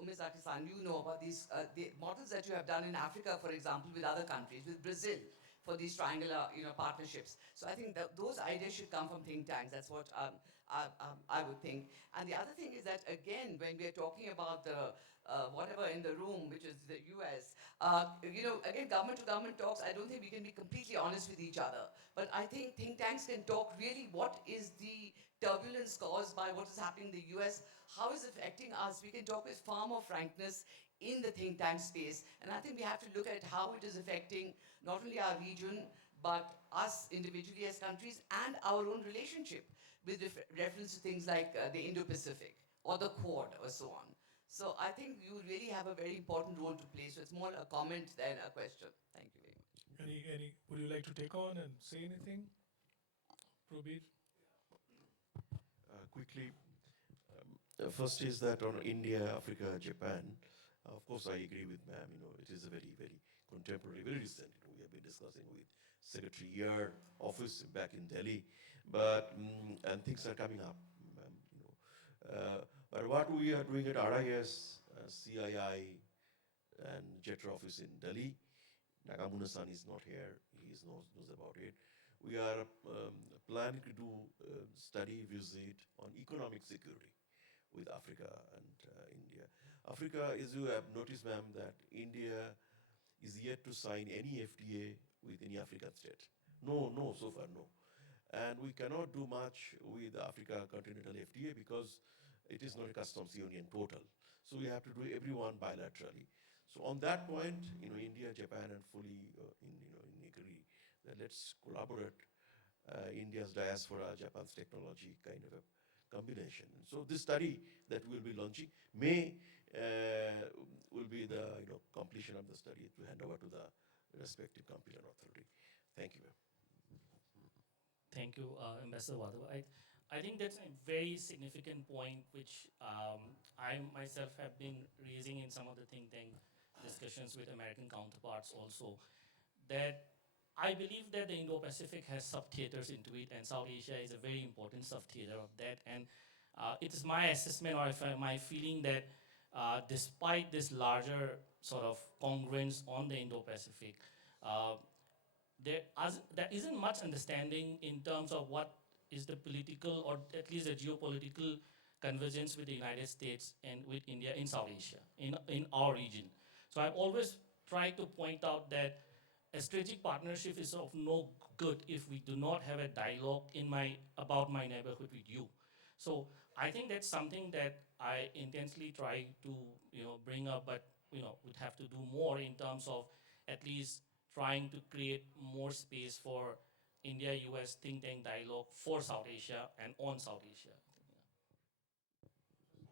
Umezaki-san, you know about these the models that you have done in Africa, for example, with other countries, with Brazil. for these triangular, partnerships. So I think that those ideas should come from think tanks. That's what I would think. And the other thing is that, again, when we're talking about the whatever in the room, which is the US, again, government to government talks, I don't think we can be completely honest with each other. But I think think tanks can talk really what is the turbulence caused by what is happening in the US, how is it affecting us. We can talk with far more frankness in the think tank space. And I think we have to look at how it is affecting not only our region, but us individually as countries and our own relationship with reference to things like the Indo-Pacific or the Quad or so on. So I think you really have a very important role to play. So it's more a comment than a question. Thank you very much. Would you like to take on and say anything? Probir? Quickly, first is that on India, Africa, Japan, of course I agree with ma'am, it is a very, very contemporary, very recent. We have been discussing with Secretary Yar office back in Delhi, but, and things are coming up, but what we are doing at RIS, CII, and JETRA office in Delhi, Nagamuna-san is not here, he knows about it. We are planning to do a study visit on economic security with Africa and India. Africa, as you have noticed, ma'am, that India is yet to sign any FTA with any African state. No, so far, no. And we cannot do much with Africa Continental FTA because it is not a customs union total. So we have to do everyone bilaterally. So on that point, India, Japan, and fully in agree that let's collaborate. India's diaspora, Japan's technology, kind of a combination. So this study that we'll be launching will be the completion of the study to hand over to the respective competent authority. Thank you. Thank you, Ambassador Wadhawa. I think that's a very significant point which I myself have been raising in some of the think tank discussions with American counterparts also, that I believe that the Indo-Pacific has sub-theaters into it, and South Asia is a very important sub-theater of that. And it is my assessment or my feeling that despite this larger sort of congruence on the Indo-Pacific, there isn't much understanding in terms of what is the political or at least the geopolitical convergence with the United States and with India in South Asia, in our region. So I've always tried to point out that a strategic partnership is of no good if we do not have a dialogue about my neighborhood with you. So I think that's something that I intensely try to bring up, but would have to do more in terms of at least trying to create more space for India-US think tank dialogue for South Asia and on South Asia.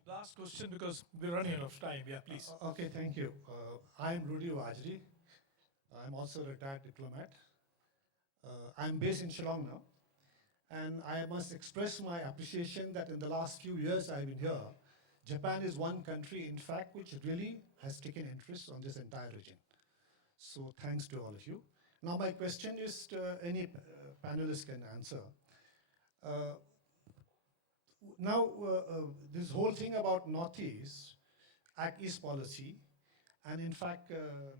Last question because we're running out of time. Yeah, please. Okay, thank you. I'm Rudy Wajri. I'm also a retired diplomat. I'm based in Shillong now. And I must express my appreciation that in the last few years I've been here, Japan is one country, in fact, which really has taken interest on this entire region. So thanks to all of you. Now my question is to any panelist can answer. This whole thing about Northeast, Act East policy, and in fact,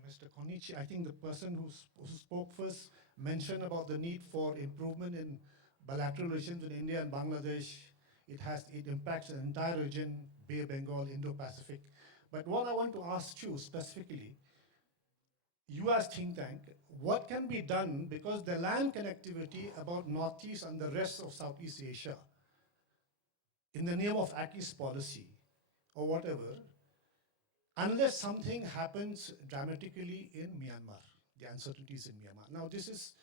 Mr. Konichi, I think the person who spoke first mentioned about the need for improvement in bilateral relations with India and Bangladesh. It impacts the entire region, Bay of Bengal, Indo-Pacific. But what I want to ask you specifically, you as think tank, what can be done because the land connectivity about Northeast and the rest of Southeast Asia, in the name of Act East policy or whatever, unless something happens dramatically in Myanmar, the uncertainties in Myanmar. Now this is,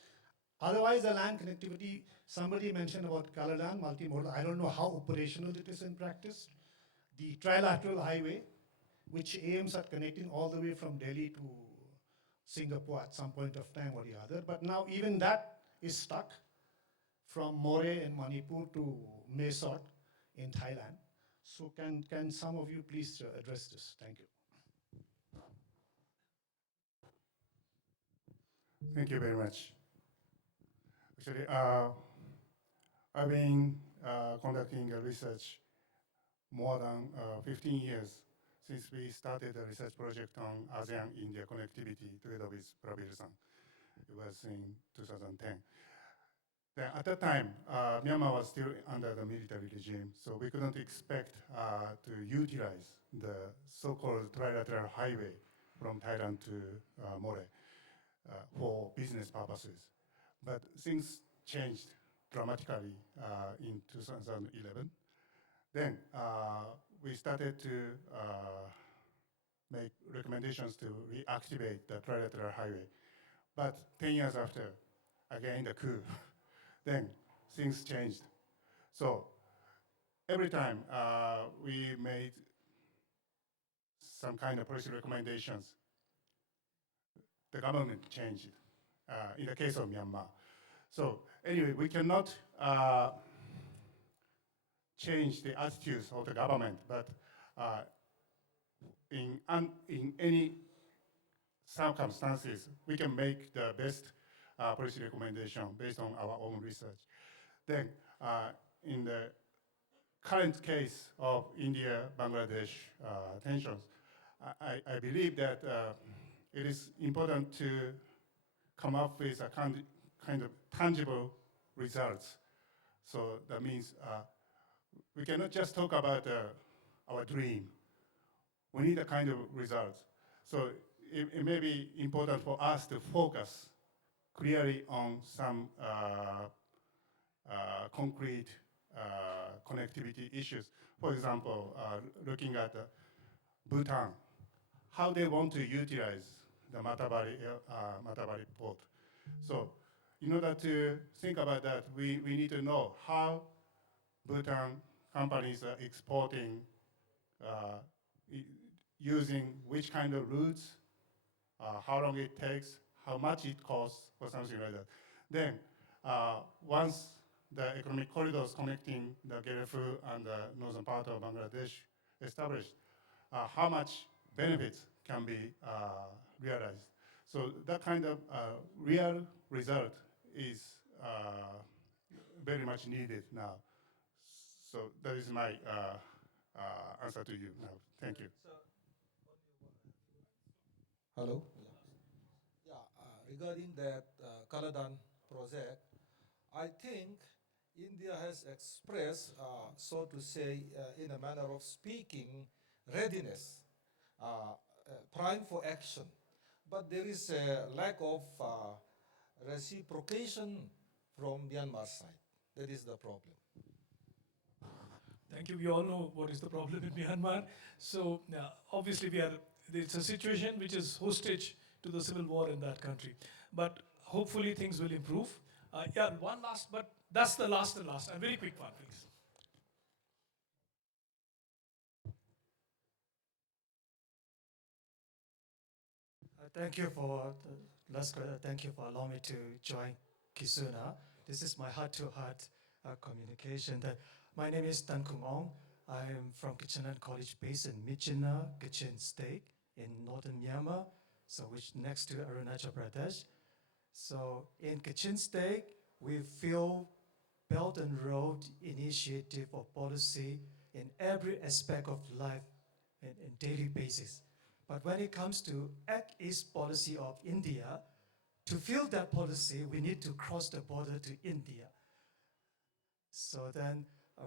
otherwise the land connectivity, somebody mentioned about Kaladan, multimodal, I don't know how operational it is in practice. The trilateral highway, which aims at connecting all the way from Delhi to Singapore at some point of time or the other, but now even that is stuck from More in Manipur to Mae Sot in Thailand. So can some of you please address this? Thank you. Thank you very much. Actually, I've been conducting research more than 15 years since we started a research project on ASEAN-India connectivity together with Pravir-san. It was in 2010. Then at that time, Myanmar was still under the military regime, so we couldn't expect to utilize the so-called trilateral highway from Thailand to Mole for business purposes. But things changed dramatically in 2011. Then we started to make recommendations to reactivate the trilateral highway. But 10 years after, again the coup, then things changed. So every time we made some kind of policy recommendations, the government changed in the case of Myanmar. So anyway, we cannot change the attitudes of the government, but in any circumstances, we can make the best policy recommendation based on our own research. Then, in the current case of India-Bangladesh tensions, I believe that it is important to come up with a kind of tangible results. So that means we cannot just talk about our dream. We need a kind of results. So it may be important for us to focus clearly on some concrete connectivity issues. For example, looking at Bhutan, how they want to utilize the Matabari port. So in order to think about that, we need to know how Bhutan companies are exporting using which kind of routes, how long it takes, how much it costs, or something like that. Then, once the economic corridors connecting the Gerefu and the northern part of Bangladesh established, how much benefits can be realized. So that kind of real result is very much needed now. So that is my answer to you now. Thank you. Hello. Yeah, regarding that Kaladan project, I think India has expressed, so to say, in a manner of speaking, readiness, prime for action. But there is a lack of reciprocation from Myanmar side. That is the problem. Thank you. We all know what is the problem in Myanmar. So obviously it's a situation which is hostage to the civil war in that country. But hopefully things will improve. Yeah, one last, but that's the last and last. A very quick one, please. Thank you for thank you for allowing me to join KIZUNA. This is my heart-to-heart communication. My name is Tan Kung Ong. I am from Kichener College based in Myitkyina, Kachin State in northern Myanmar, so which next to Arunachal Pradesh. So in Kachin State, we feel Belt and Road initiative or policy in every aspect of life in daily basis. But when it comes to Act East policy of India, to feel that policy, we need to cross the border to India. So then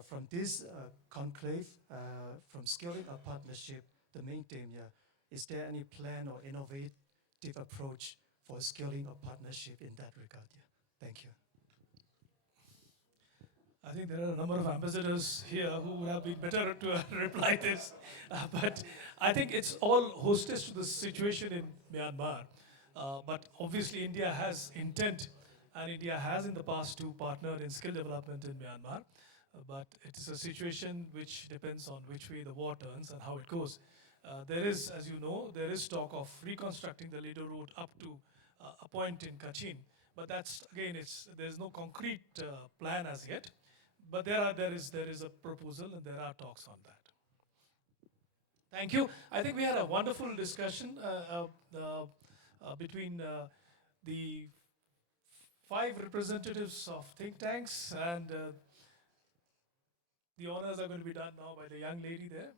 from this conclave, from scaling up partnership, the main theme here, is there any plan or innovative approach for scaling up partnership in that regard? Yeah. Thank you. I think there are a number of ambassadors here who would have been better to reply this. But I think it's all hostess to the situation in Myanmar. But obviously India has intent, and India has in the past to partner in skill development in Myanmar. But it is a situation which depends on which way the war turns and how it goes. There is, as you know, there is talk of reconstructing the Lido Road up to a point in Kachin. But that's, again, there's no concrete plan as yet. But there is a proposal and there are talks on that. Thank you. I think we had a wonderful discussion between the 5 representatives of think tanks, and the honors are going to be done now by the young lady there.